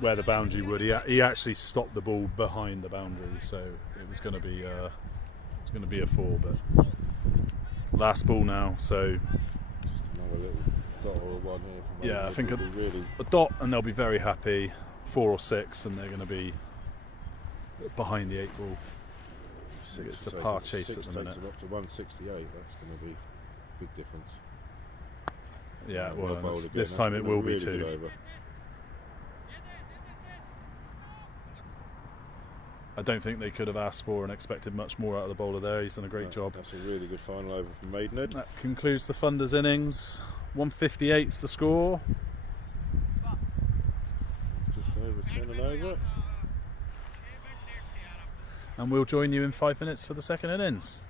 where the boundary would. He actually stopped the ball behind the boundary, so it was going to be a 4. But last ball now, so just another little dot or 1 here. From yeah, I think really a dot, and they'll be very happy. 4 or 6, and they're going to be behind the 8 ball. It's a par chase at the minute. Up to 168. That's going to be a big difference. Yeah, well, this time it will be 2. I don't think they could have asked for and expected much more out of the bowler there. He's done a great job. That's a really good final over from Maidenhead. That concludes the Thunder's innings. 158's the score. Just over 10 and over. And we'll join you in 5 minutes for the second innings.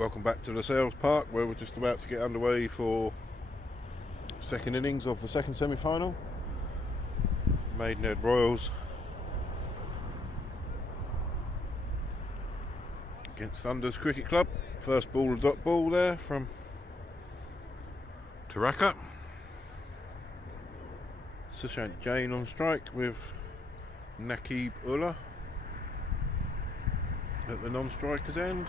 Welcome back to the Sales Park, where we're just about to get underway for second innings of the second semi-final. Maidenhead Royals against Thunders Cricket Club. First ball, dot ball there from Taraka. Sushant Jain on strike with Nakib Ullah at the non-striker's end.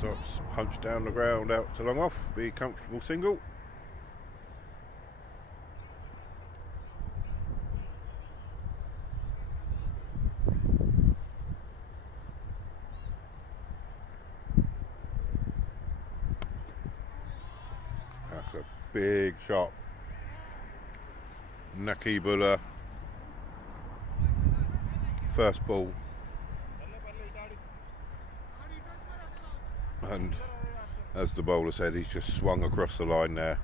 Starts punch down the ground out to long off, be a comfortable single. That's a big shot. Nakibullah, first ball, and as the bowler said, he's just swung across the line there,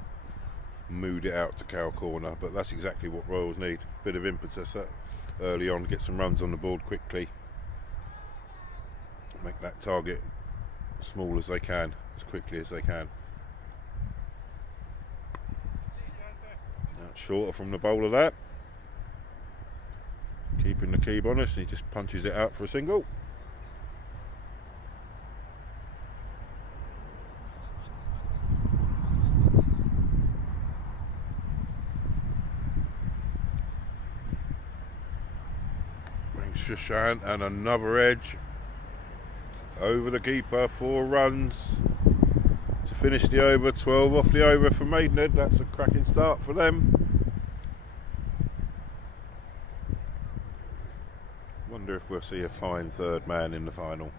moved it out to cow corner, but that's exactly what Royals need. Bit of impetus early on, get some runs on the board quickly, make that target small as they can, as quickly as they can. Shorter from the bowler there, keeping the Nakib honest, he just punches it out for a single. Brings Sushant and another edge over the keeper, 4 runs to finish the over, 12 off the over for Maidenhead. That's a cracking start for them. Wonder if we'll see a fine third man in the final.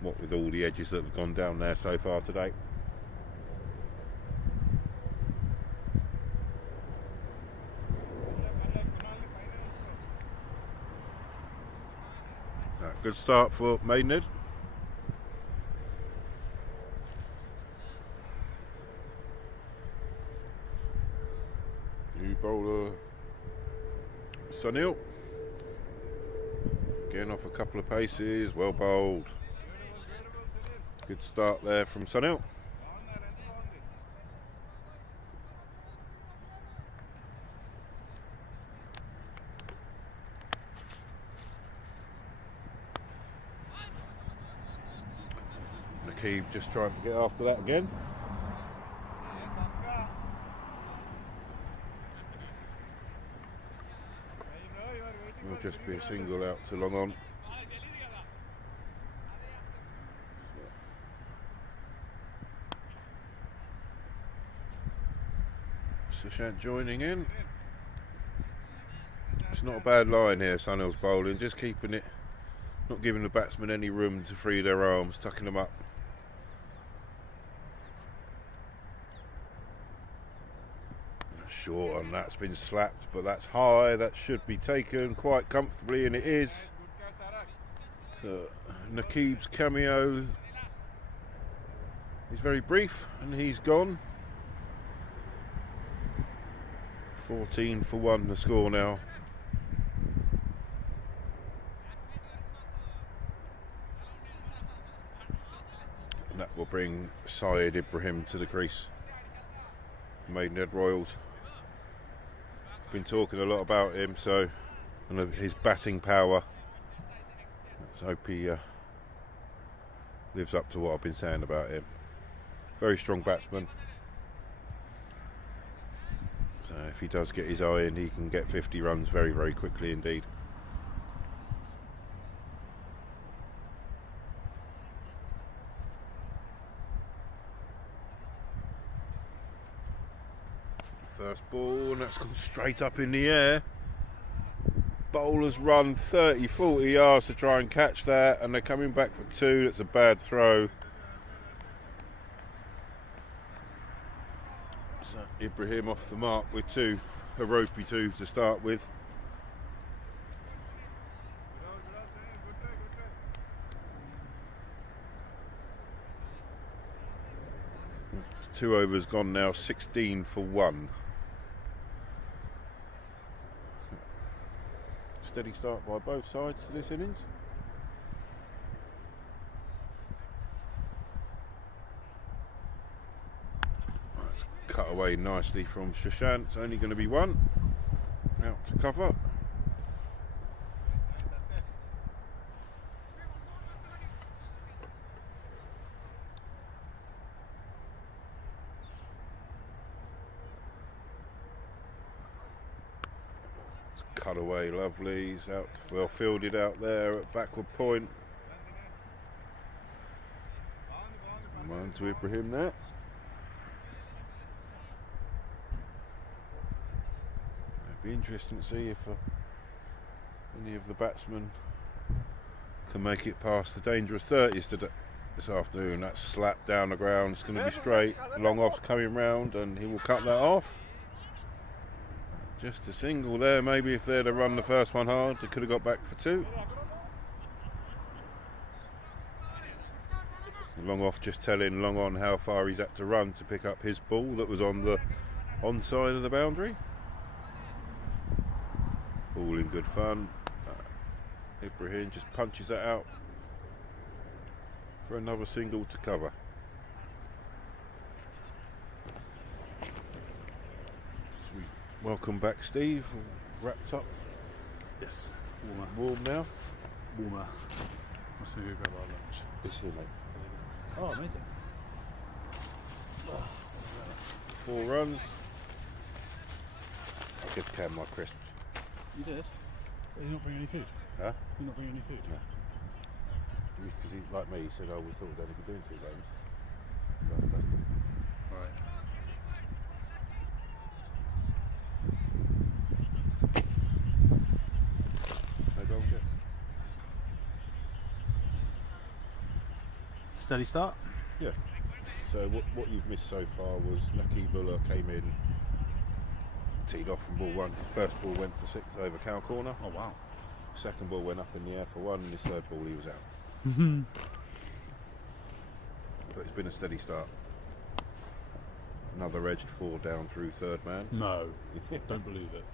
What with all the edges that have gone down there so far today. Good start for Maidenhead. New bowler Sunil. Getting off a couple of paces, well bowled. Good start there from Sunil. Nakib just trying to get after that again. Will just be a single out to long on. Sushant joining in. It's not a bad line here, Sunil's bowling, just keeping it, not giving the batsmen any room to free their arms, tucking them up. Short, and that's been slapped, but that's high, that should be taken quite comfortably, and it is. So Nakib's cameo is very brief and he's gone. 14 for 1 the score now. And that will bring Syed Ibrahim to the crease. Maidenhead Royals. Been talking a lot about him, so, and his batting power. Let's hope he lives up to what I've been saying about him. Very strong batsman. So if he does get his eye in, he can get 50 runs very, very quickly indeed. First ball, and that's gone straight up in the air. Bowlers run 30-40 yards to try and catch that, and they're coming back for 2. That's a bad throw. So Ibrahim off the mark with 2, a ropey 2 to start with. It's 2 overs gone now, 16 for 1. Steady start by both sides to this innings. That's cut away nicely from Shashank. It's only going to be one. Out to cover. Cut away, lovely. He's out, well fielded out there at backward point. One to Ibrahim there. It'd be interesting to see if any of the batsmen can make it past the dangerous 30s this afternoon. That slap down the ground, it's going to be straight. Long off's coming round and he will cut that off. Just a single there. Maybe if they'd have run the first one hard, they could have got back for two. Long off just telling Long on how far he's had to run to pick up his ball that was on the onside of the boundary. All in good fun. Ibrahim just punches that out for another single to cover. Welcome back, Steve. All wrapped up. Yes. Warm now. Warmer. Let's see who grab our lunch. It's here, mate. Oh, amazing. 4 runs. I'll give Cam my crisps. You did? You're not bringing any food? Huh? You're not bringing any food? No. Because he, like me, he said, oh, we thought we'd only be doing 2 games. But that's it. Right. No goals yet? Steady start? Yeah. So what you've missed so far was Nakibullah came in, teed off from ball 1. First ball went for 6 over cow corner. Oh wow. Second ball went up in the air for 1, and his third ball he was out. But it's been a steady start. Another edged 4 down through third man. No, don't believe it.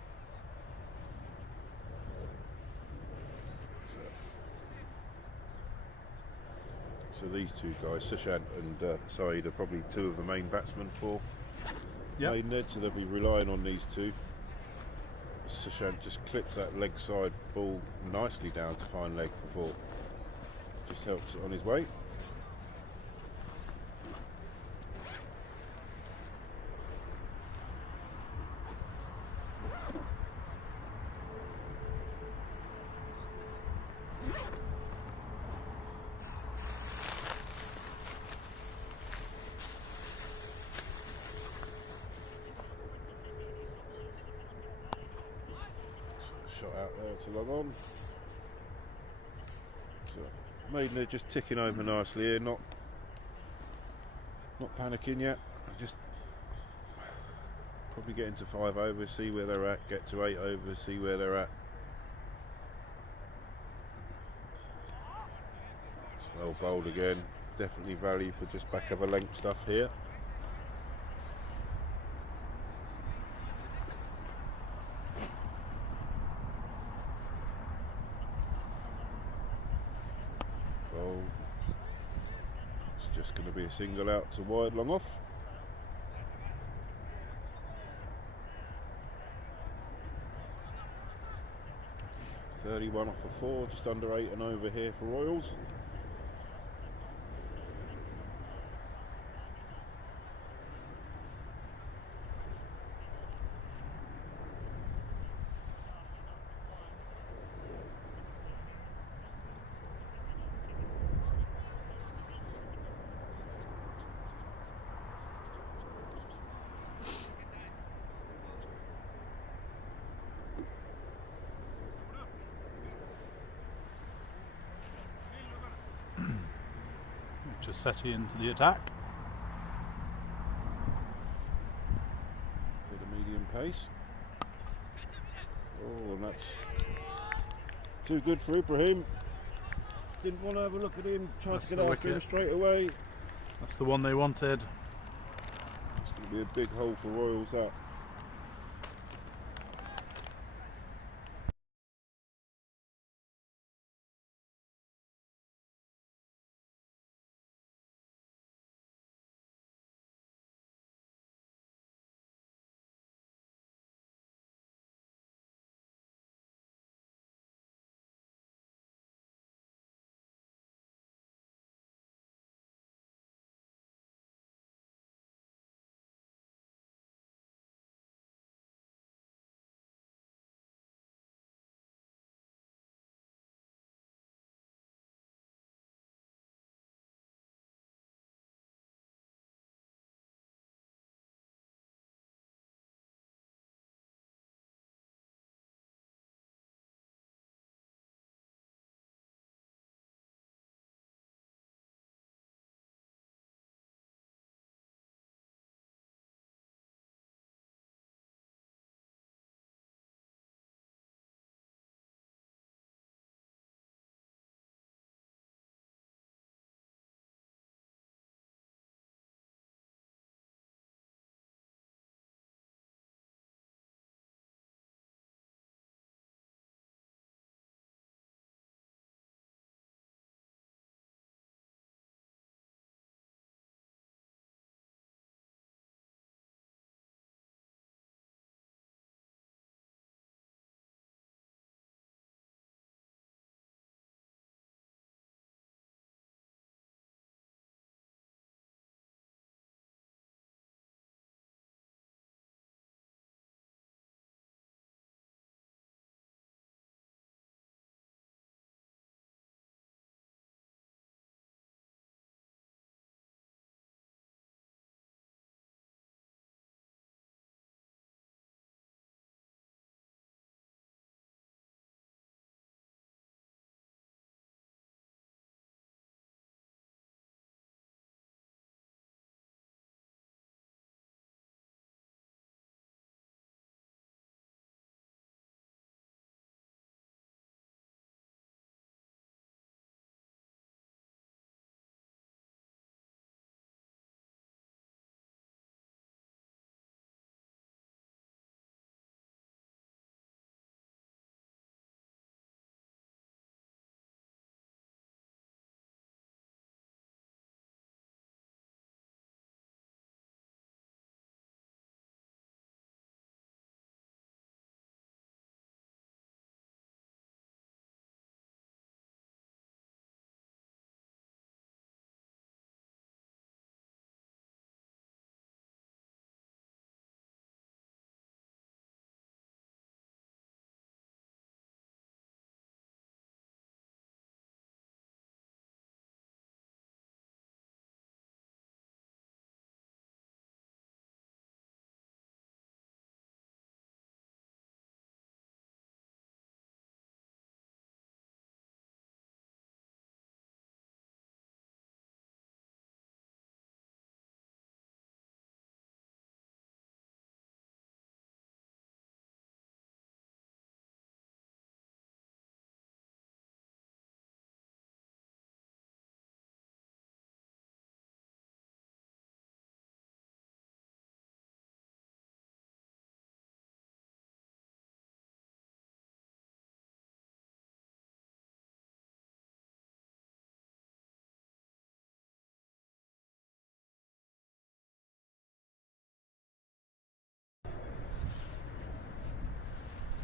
So these two guys, Sushant and Saeed, are probably 2 of the main batsmen for Maidenhead, so they'll be relying on these 2. Sushant just clips that leg side ball nicely down to fine leg for 4. Just helps it on his way. Shot out there to log on. So Maidenhead just ticking over nicely here, not panicking yet. Just probably getting to 5 overs, see where they're at, get to 8 overs, see where they're at. It's well bowled again. Definitely value for just back of a length stuff here. It's just going to be a single out to wide, long off. .31 off of 4, just under 8 and over here for Royals. Just setting into the attack. Bit of medium pace. Oh, and that's too good for Ibrahim. Didn't want to have a look at him, tried to get after him straight away. That's the one they wanted. It's going to be a big hole for Royals, that.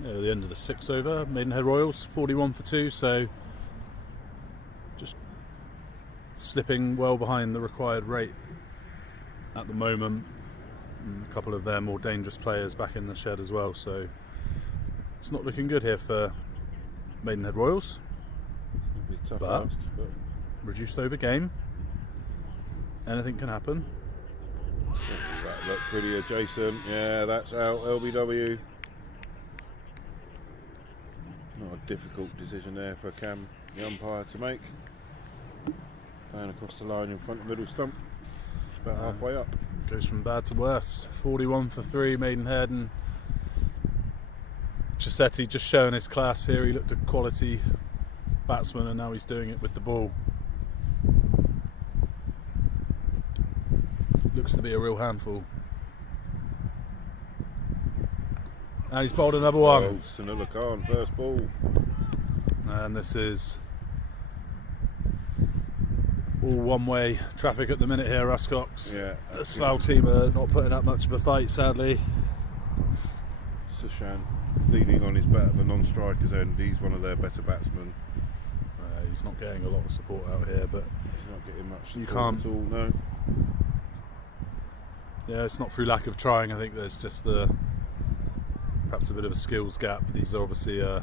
the end of the 6th over, Maidenhead Royals, 41 for 2, so just slipping well behind the required rate at the moment. And a couple of their more dangerous players back in the shed as well, so it's not looking good here for Maidenhead Royals. It'll be tough But ask, but reduced over game, anything can happen. does that look pretty adjacent? Yeah, that's out. LBW. Not a difficult decision there for Cam, the umpire, to make. Playing across the line in front of middle stump. About halfway up. Goes from bad to worse. 41 for 3, Maidenhead, and Chisetti just showing his class here. He looked a quality batsman and now he's doing it with the ball. Looks to be a real handful. And he's bowled another one. Oh, Sunila Khan, first ball. And this is all one-way traffic at the minute here, Ruscox. Yeah. The Slough team are not putting up much of a fight, sadly. Sushant leading on his bat at the non-strikers end. He's one of their better batsmen. He's not getting a lot of support out here, but He's not getting much support you can't. at all, no. Yeah, it's not through lack of trying. I think there's just perhaps a bit of a skills gap. These are obviously a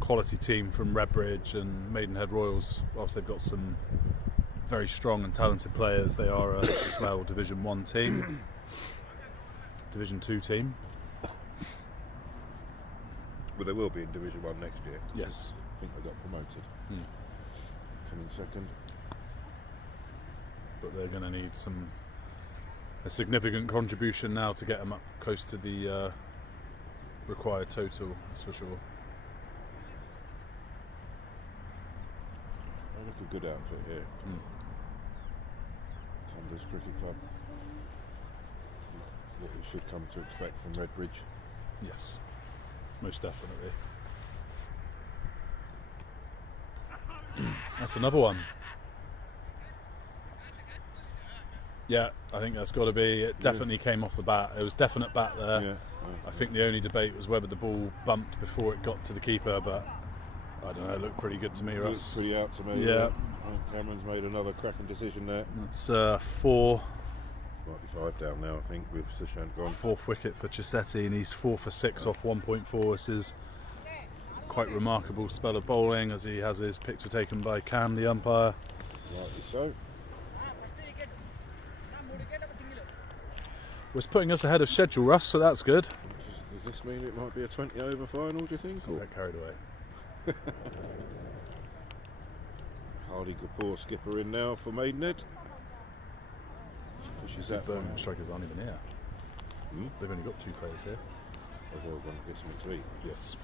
quality team from Redbridge and Maidenhead Royals. Whilst they've got some very strong and talented players, they are a Slough Division 1 team, Division 2 team. But they will be in Division 1 next year. Yes. I think they got promoted. Coming second. But they're going to need a significant contribution now to get them up close to the required total, that's for sure. They look a good outfit here. Thunders Cricket Club. What we should come to expect from Redbridge. Yes, most definitely. That's another one. Yeah, I think that's got to be. It definitely came off the bat. It was definite bat there. Yeah. I think the only debate was whether the ball bumped before it got to the keeper, but I don't know. It looked pretty good to me, Looks Russ. pretty out to me. Yeah. Cameron's made another cracking decision there. That's 4. Might be 5 down now, I think, with Sushant gone. 4th wicket for Chisetti, and he's 4 for 6 off 1.4. This is quite remarkable spell of bowling, as he has his picture taken by Cam, the umpire. Rightly so. Was putting us ahead of schedule, Russ, so that's good. Does this mean it might be a 20 over final, do you think? Don't get carried away. Hardy Kapoor skipper in now for Maidenhead. Pushes that one. Birmingham strikers aren't even here. They've only got 2 players here. They've all gone to get something to eat. Yes.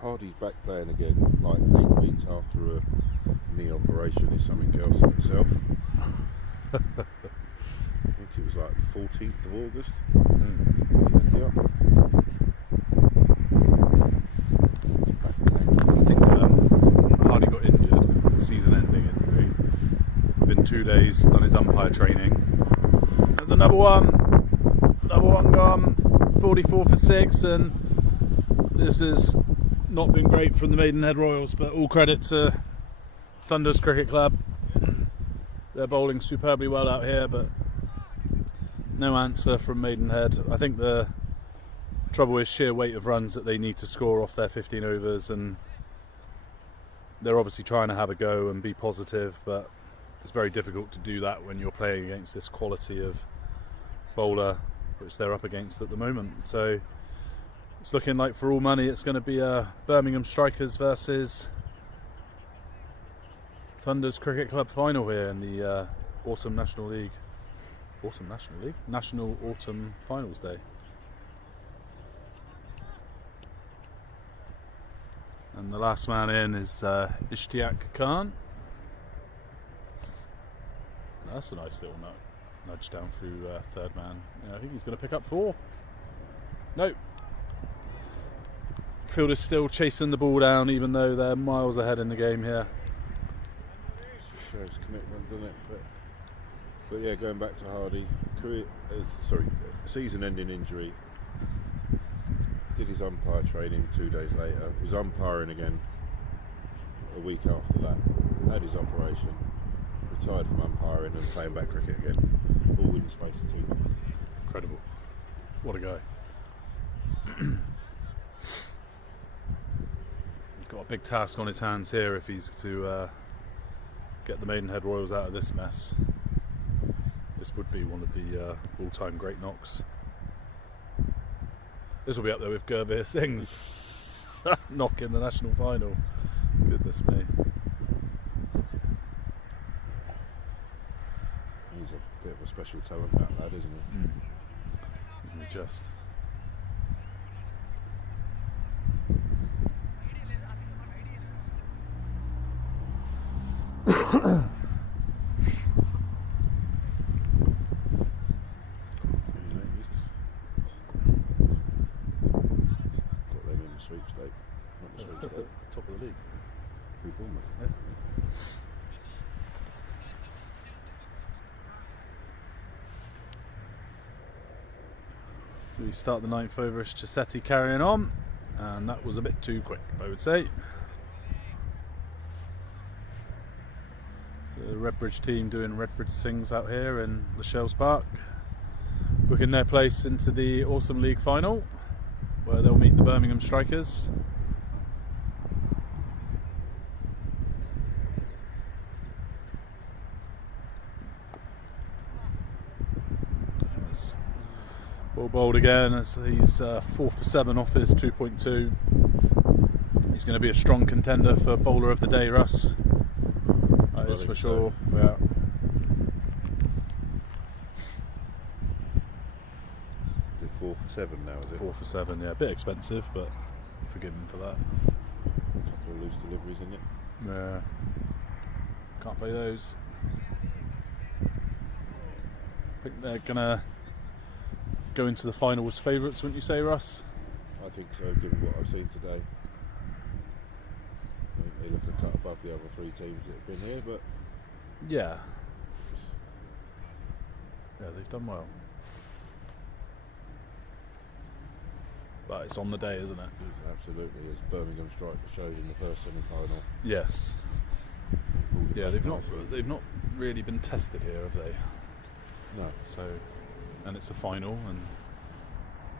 Hardy's back playing again, like 8 weeks after a knee operation, is something else in itself. I think it was like the 14th of August. I think Hardy got injured, season-ending injury. Been 2 days, done his umpire training. There's another one gone. 44 for 6, and this has not been great from the Maidenhead Royals, but all credit to Thunders Cricket Club. They're bowling superbly well out here, but no answer from Maidenhead. I think the trouble is sheer weight of runs that they need to score off their 15 overs, and they're obviously trying to have a go and be positive, but it's very difficult to do that when you're playing against this quality of bowler which they're up against at the moment. So it's looking like, for all money, it's going to be a Birmingham Strikers versus Thunders Cricket Club final here in the Autumn National League. National Autumn Finals Day. And the last man in is Ishtiaq Khan. That's a nice little nudge down through third man. Yeah, I think he's going to pick up 4. No. Field is still chasing the ball down, even though they're miles ahead in the game here. Shows commitment, doesn't it? But yeah, going back to Hardy, season-ending injury. Did his umpire training 2 days later. Was umpiring again a week after that. Had his operation. Retired from umpiring and playing back cricket again. All in the space of 2 months. Incredible. What a guy. He's got a big task on his hands here if he's to get the Maidenhead Royals out of this mess. This would be one of the all-time great knocks. This will be up there with Gurveer Singh's knock in the national final. Goodness me. He's a bit of a special talent, that lad, isn't he? Isn't he just? Top of the league. Who, Bournemouth? Yeah. So we start the 9th over as Chisetti carrying on, and that was a bit too quick, I would say. So the Redbridge team doing Redbridge things out here in the Shells Park, booking their place into the Awesome League final, where they'll meet the Birmingham Strikers. Well bowled again, as he's 4 for 7 off his 2.2. He's going to be a strong contender for bowler of the day, Russ. That is for sure. So. Yeah. Is it 4 for 7 now, is it? 4 for 7, yeah. A bit expensive, but forgive him for that. A couple of loose deliveries, isn't it? Yeah. Can't play those. I think they're going to go into the final as favourites, wouldn't you say, Russ? I think so, given what I've seen today. I think they look a cut above the other 3 teams that have been here, but yeah, they've done well. But it's on the day, isn't it? Absolutely, as Birmingham Strikers showed in the first semi-final. Yes. Yeah, they've not really been tested here, have they? No. So, and it's a final, and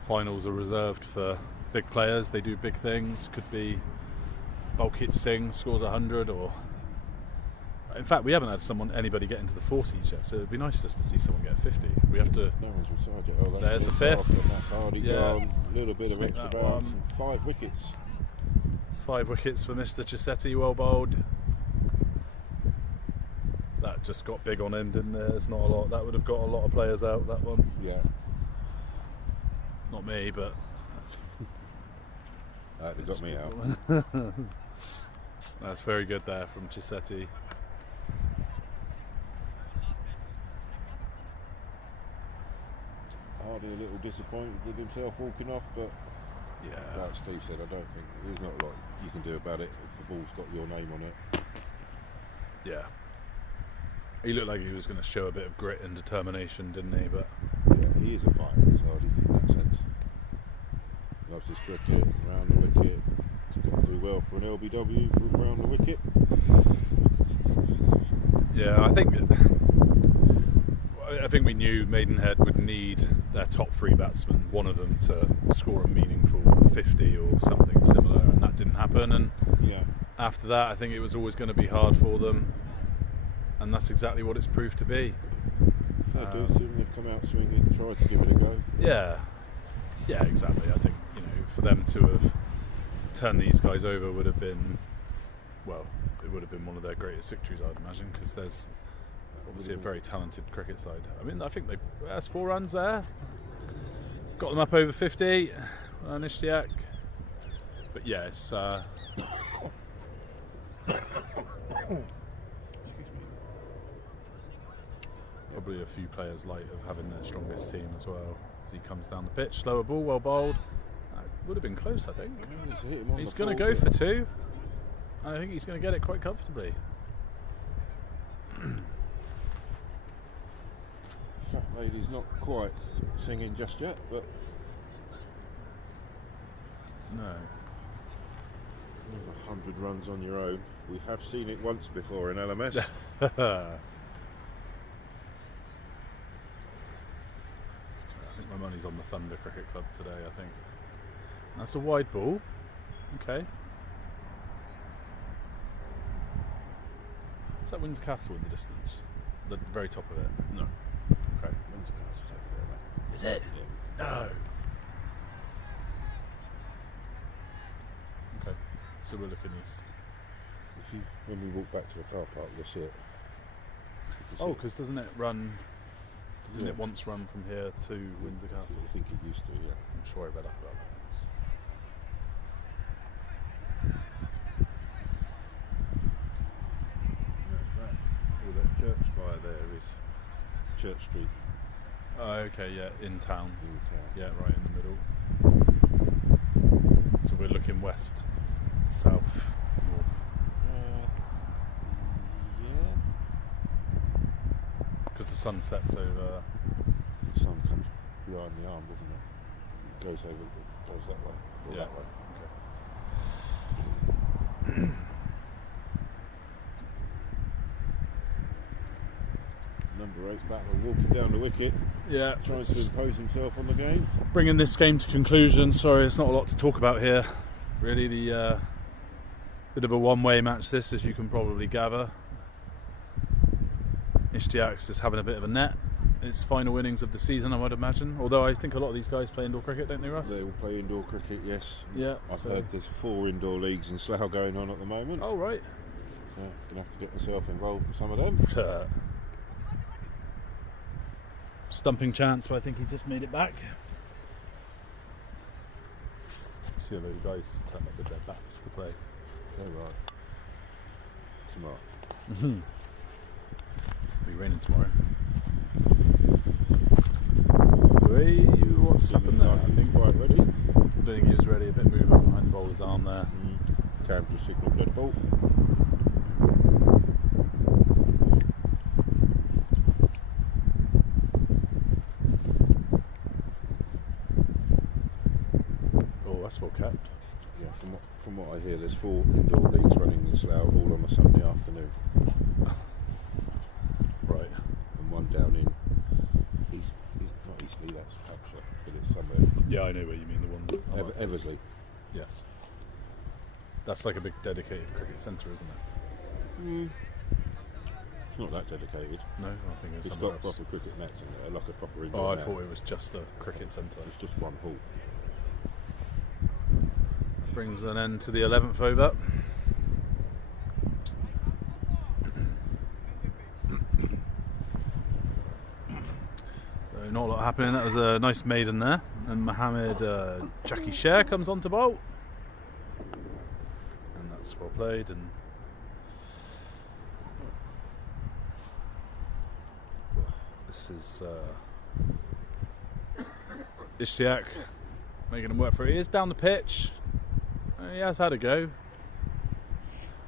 finals are reserved for big players. They do big things. Could be Balkit Singh scores 100, or in fact, we haven't had anybody get into the 40s yet. So it'd be nice just to see someone get 50. We have to. No one's retired yet. Oh, there's a 5th. That's Hardy gone. A little bit of extra bounce. 5 wickets. 5 wickets for Mr. Chisetti, well bowled. That just got big on end, didn't it? It's not a lot. That would have got a lot of players out, that one. Yeah. Not me, but That got me out. That's very good there from Chisetti. Hardy a little disappointed with himself walking off, but yeah, like Steve said, I don't think there's not a lot you can do about it if the ball's got your name on it. Yeah. He looked like he was going to show a bit of grit and determination, didn't he? But yeah, he is a fighter, is Hardy, in that sense. Loves his cricket, round the wicket. He's got to do well for an LBW from round the wicket. yeah, I think we knew Maidenhead would need their top 3 batsmen, one of them to score a meaningful 50 or something similar, and that didn't happen. And yeah, after that, I think it was always going to be hard for them, and that's exactly what it's proved to be. fair dues to them. They've come out swinging, tried to give it a go. Yeah, exactly. I think for them to have turned these guys over would have been, well, it would have been one of their greatest victories, I'd imagine, because there's obviously a very talented cricket side. I mean, I think that's 4 runs there. Got them up over 50 on Ishtiaq. But yeah, it's Probably a few players light of having their strongest team as well. As he comes down the pitch, slower ball, well bowled. Would have been close, I think. He's going to go for 2. I think he's going to get it quite comfortably. Fat lady's not quite singing just yet, but No. another 100 runs on your own. We have seen it once before in LMS. I think my money's on the Thunder Cricket Club today, I think. That's a wide ball. Okay. Is that Windsor Castle in the distance? The very top of it? No. Okay. Windsor Castle's over there, mate. Is it? Yeah. No. Okay. So we're looking east. When we walk back to the car park, you'll see it. Oh, because doesn't it run... Didn't Yeah. it once run from here to Windsor Castle? I think it used to, yeah. I'm sure I read up about that. All that church spire there is Church Street Oh, okay, yeah, in town. in town. Yeah, right in the middle. So we're looking west, south, north. Yeah. Because the sun sets over. The sun comes behind the arm, doesn't it? It goes over, it goes that way, or Yeah. that way. Number 8 batter walking down the wicket, Yeah, trying to impose himself on the game. bringing this game to conclusion. Sorry, it's not a lot to talk about here. Really, the bit of a one-way match. This, as you can probably gather, Ishtiak's is having a bit of a net. It's final innings of the season, I would imagine. Although I think a lot of these guys play indoor cricket, don't they, Russ? They all play indoor cricket, yes. Yeah. I've heard there's 4 indoor leagues in Slough going on at the moment. Oh right. So I'm going to have to get myself involved with some of them. Stumping chance, but I think he just made it back. See a load of guys turn up with their bats to play. Oh, right. Smart. It'll be raining tomorrow. Hey, what's happened there? I think Quite ready. I don't think he was ready. A bit movement behind the bowler's arm there. Time to signal dead ball. Oh, that's well kept. Yeah, from what I hear, there's 4 indoor leagues running in Slough, all on a Sunday afternoon, Right. and one down in not Eastleigh, that's Hampshire, but it's somewhere. Yeah, I know where you mean. The one. Eversley. Yes. That's like a big dedicated cricket centre, isn't it? It's not that dedicated. No, I think it's It's somewhere got else. proper cricket nets in there, like a proper indoor Oh, I net. thought it was just a cricket centre. It's just one hall. Brings an end to the 11th over. So not a lot happening. That was a nice maiden there. And Mohammed Jackie Sher comes on to bowl. And that's well played. And this is Ishtiak making him work for it. He is down the pitch. He has had a go.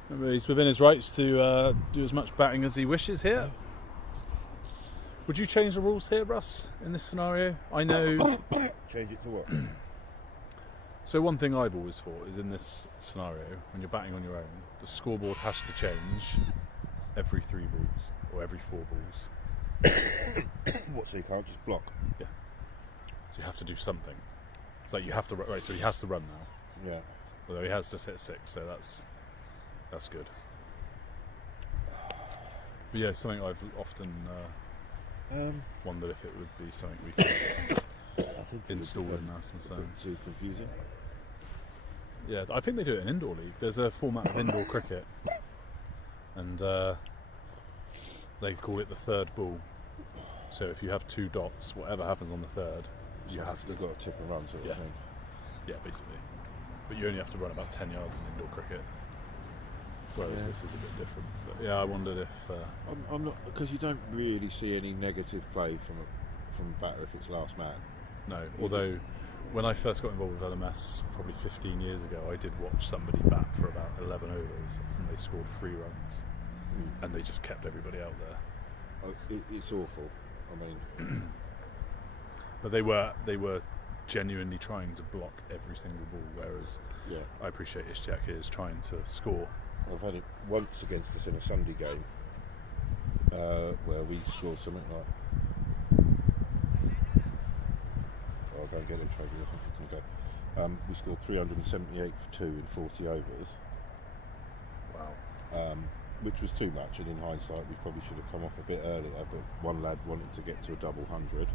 Remember, he's within his rights to do as much batting as he wishes here. Would you change the rules here, Russ, in this scenario? I know. Change it to what? So one thing I've always thought is in this scenario, when you're batting on your own, the scoreboard has to change every 3 balls or every 4 balls. What, so you can't just block? Yeah. So you have to do something. It's like you have to right. So he has to run now. Yeah. Although he has just hit 6, so that's good. But yeah, something I've often wondered if it would be something we could I think it install would in be National a bit Stands. too confusing. Yeah, I think they do it in indoor league. There's a format of indoor cricket, and they call it the third ball. So if you have 2 dots, whatever happens on the third, you have to. You've got to tip and run, sort of Yeah. thing. Yeah, basically. But you only have to run about 10 yards in indoor cricket. whereas this is a bit different. But yeah, I wondered if... I'm not, because you don't really see any negative play from batter if it's last man. No, although when I first got involved with LMS probably 15 years ago, I did watch somebody bat for about 11 overs and they scored 3 runs and they just kept everybody out there. Oh, it's awful. I mean... But they were genuinely trying to block every single ball, whereas I appreciate Ishtiaq is trying to score. I've had it once against us in a Sunday game where we scored something like... I'll go and get it, try to go. We scored 378 for 2 in 40 overs. Wow. Which was too much, and in hindsight we probably should have come off a bit earlier, but one lad wanted to get to a double 100,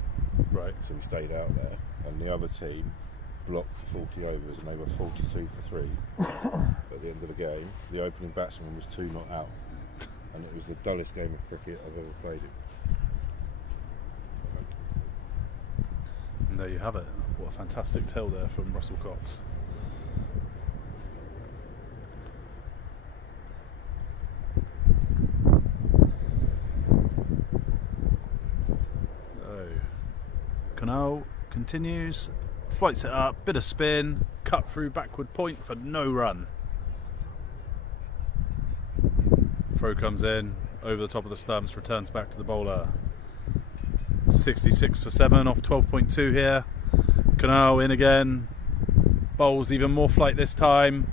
right? So we stayed out there, and the other team blocked for 40 overs and they were 42 for 3 at the end of the game. The opening batsman was 2 not out, and it was the dullest game of cricket I've ever played in. And there you have it. What a fantastic tale there from Russell Cox. Canal continues, flights it up, bit of spin, cut through backward point for no run. Throw comes in, over the top of the stumps, returns back to the bowler. 66 for 7 off 12.2 here. Canal in again, bowls even more flight this time.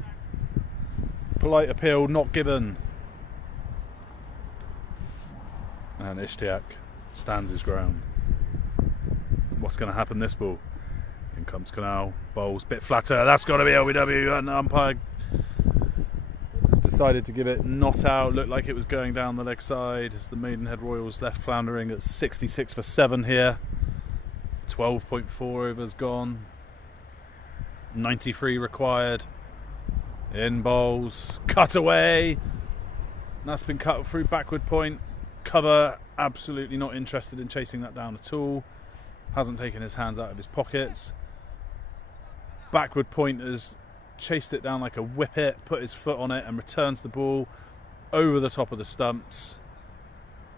Polite appeal not given. And Ishtiaq stands his ground. What's going to happen this ball? In comes Canal, bowls, bit flatter, that's got to be LBW, and the umpire has decided to give it not out. Looked like it was going down the leg side as the Maidenhead Royals left floundering at 66 for 7 here. 12.4 overs gone. 93 required. In bowls, cut away. That's been cut through backward point. Cover absolutely not interested in chasing that down at all. Hasn't taken his hands out of his pockets. Backward point has chased it down like a whippet, put his foot on it and returns the ball over the top of the stumps.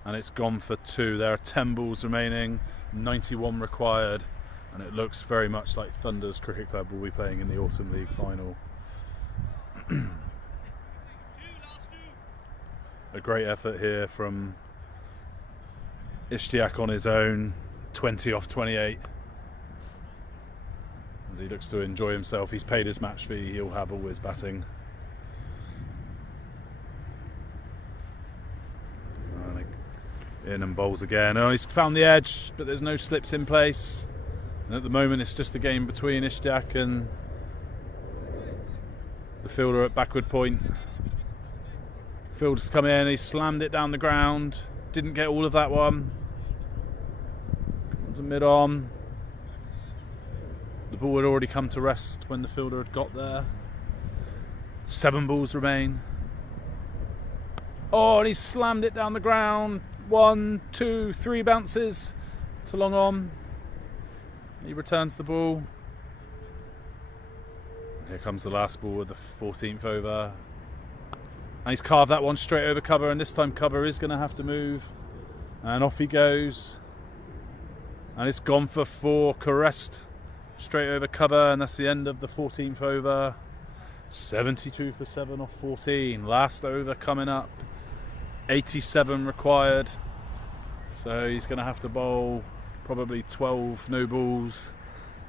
And it's gone for 2. There are 10 balls remaining, 91 required. And it looks very much like Thunder's Cricket Club will be playing in the Autumn League final. A great effort here from Ishtiaq on his own. 20 off 28 as he looks to enjoy himself. He's paid his match fee, he'll have all his batting. In and bowls again. Oh, he's found the edge, but there's no slips in place, and at the moment it's just a game between Ishtiaq and the fielder at backward point. Fielder's come in, he slammed it down the ground, didn't get all of that one. To mid-on. The ball had already come to rest when the fielder had got there. 7 balls remain. Oh, and he slammed it down the ground. 1, 2, 3 bounces to long on. He returns the ball. Here comes the last ball of the 14th over. And he's carved that one straight over cover, and this time cover is going to have to move. And off he goes. And it's gone for 4, caressed straight over cover, and that's the end of the 14th over. 72 for 7 off 14. Last over coming up. 87 required. So he's going to have to bowl probably 12 no balls.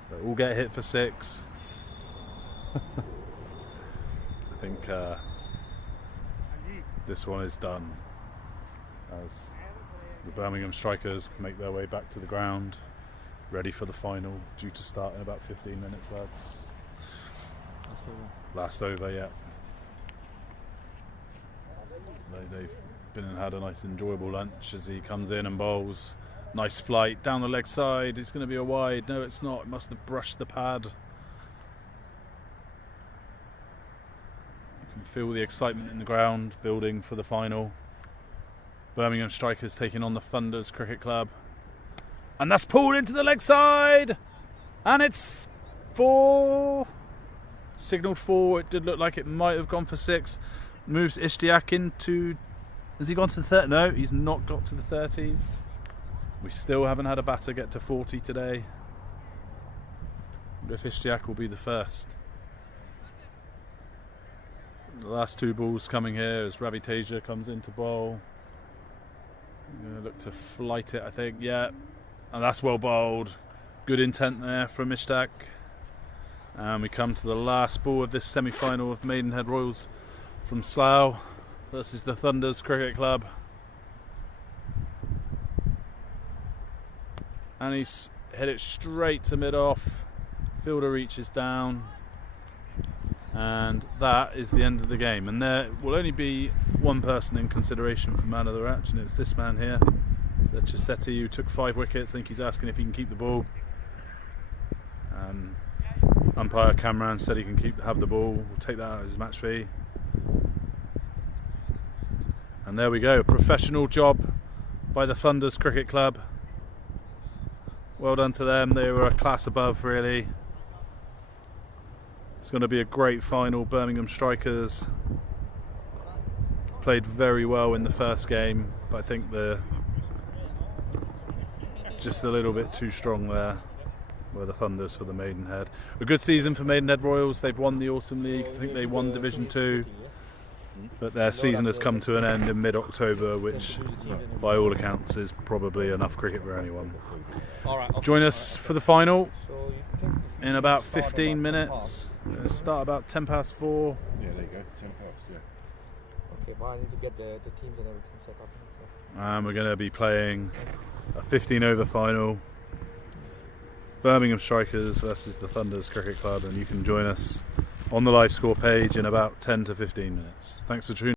They'll all get hit for 6. I think this one is done. As the Birmingham strikers make their way back to the ground, ready for the final, due to start in about 15 minutes, lads. Last over, yeah. They've been and had a nice enjoyable lunch as he comes in and bowls. Nice flight down the leg side. It's going to be a wide. No, it's not. It must have brushed the pad. You can feel the excitement in the ground building for the final. Birmingham strikers taking on the Thunders Cricket Club. And that's pulled into the leg side. And it's 4. Signalled 4. It did look like it might have gone for 6. moves Ishtiaq into... Has he gone to the 30? No, he's not got to the 30s. We still haven't had a batter get to 40 today. But if Ishtiaq will be the first. The last 2 balls coming here as Ravi Teja comes into bowl. Gonna look to flight it, I think. Yeah, and that's well bowled. Good intent there from Ishtiaq. And we come to the last ball of this semi-final of Maidenhead Royals from Slough versus the Thunders Cricket Club. And he's hit it straight to mid-off. Fielder reaches down. And that is the end of the game. And there will only be one person in consideration for man of the match, and it's this man here, Chisetti, who took 5 wickets. I think he's asking if he can keep the ball. Umpire Cameron said he can have the ball. We'll take that out as his match fee. And there we go. Professional job by the Thunders Cricket Club. Well done to them. They were a class above, really. It's going to be a great final. Birmingham Strikers played very well in the first game, but I think they're just a little bit too strong there. Were the Thunders for the Maidenhead. A good season for Maidenhead Royals. They've won the Autumn League. I think they won Division 2. But their season has come to an end in mid-October, which by all accounts is probably enough cricket for anyone. Join us for the final in about 15 minutes. It'll start about 4:10. Yeah, there you go, 10 past, yeah. Okay, well I need to get the teams and everything set up. And we're going to be playing a 15-over final. Birmingham Strikers versus the Thunders Cricket Club, and you can join us on the live score page in about 10 to 15 minutes. Thanks for tuning in.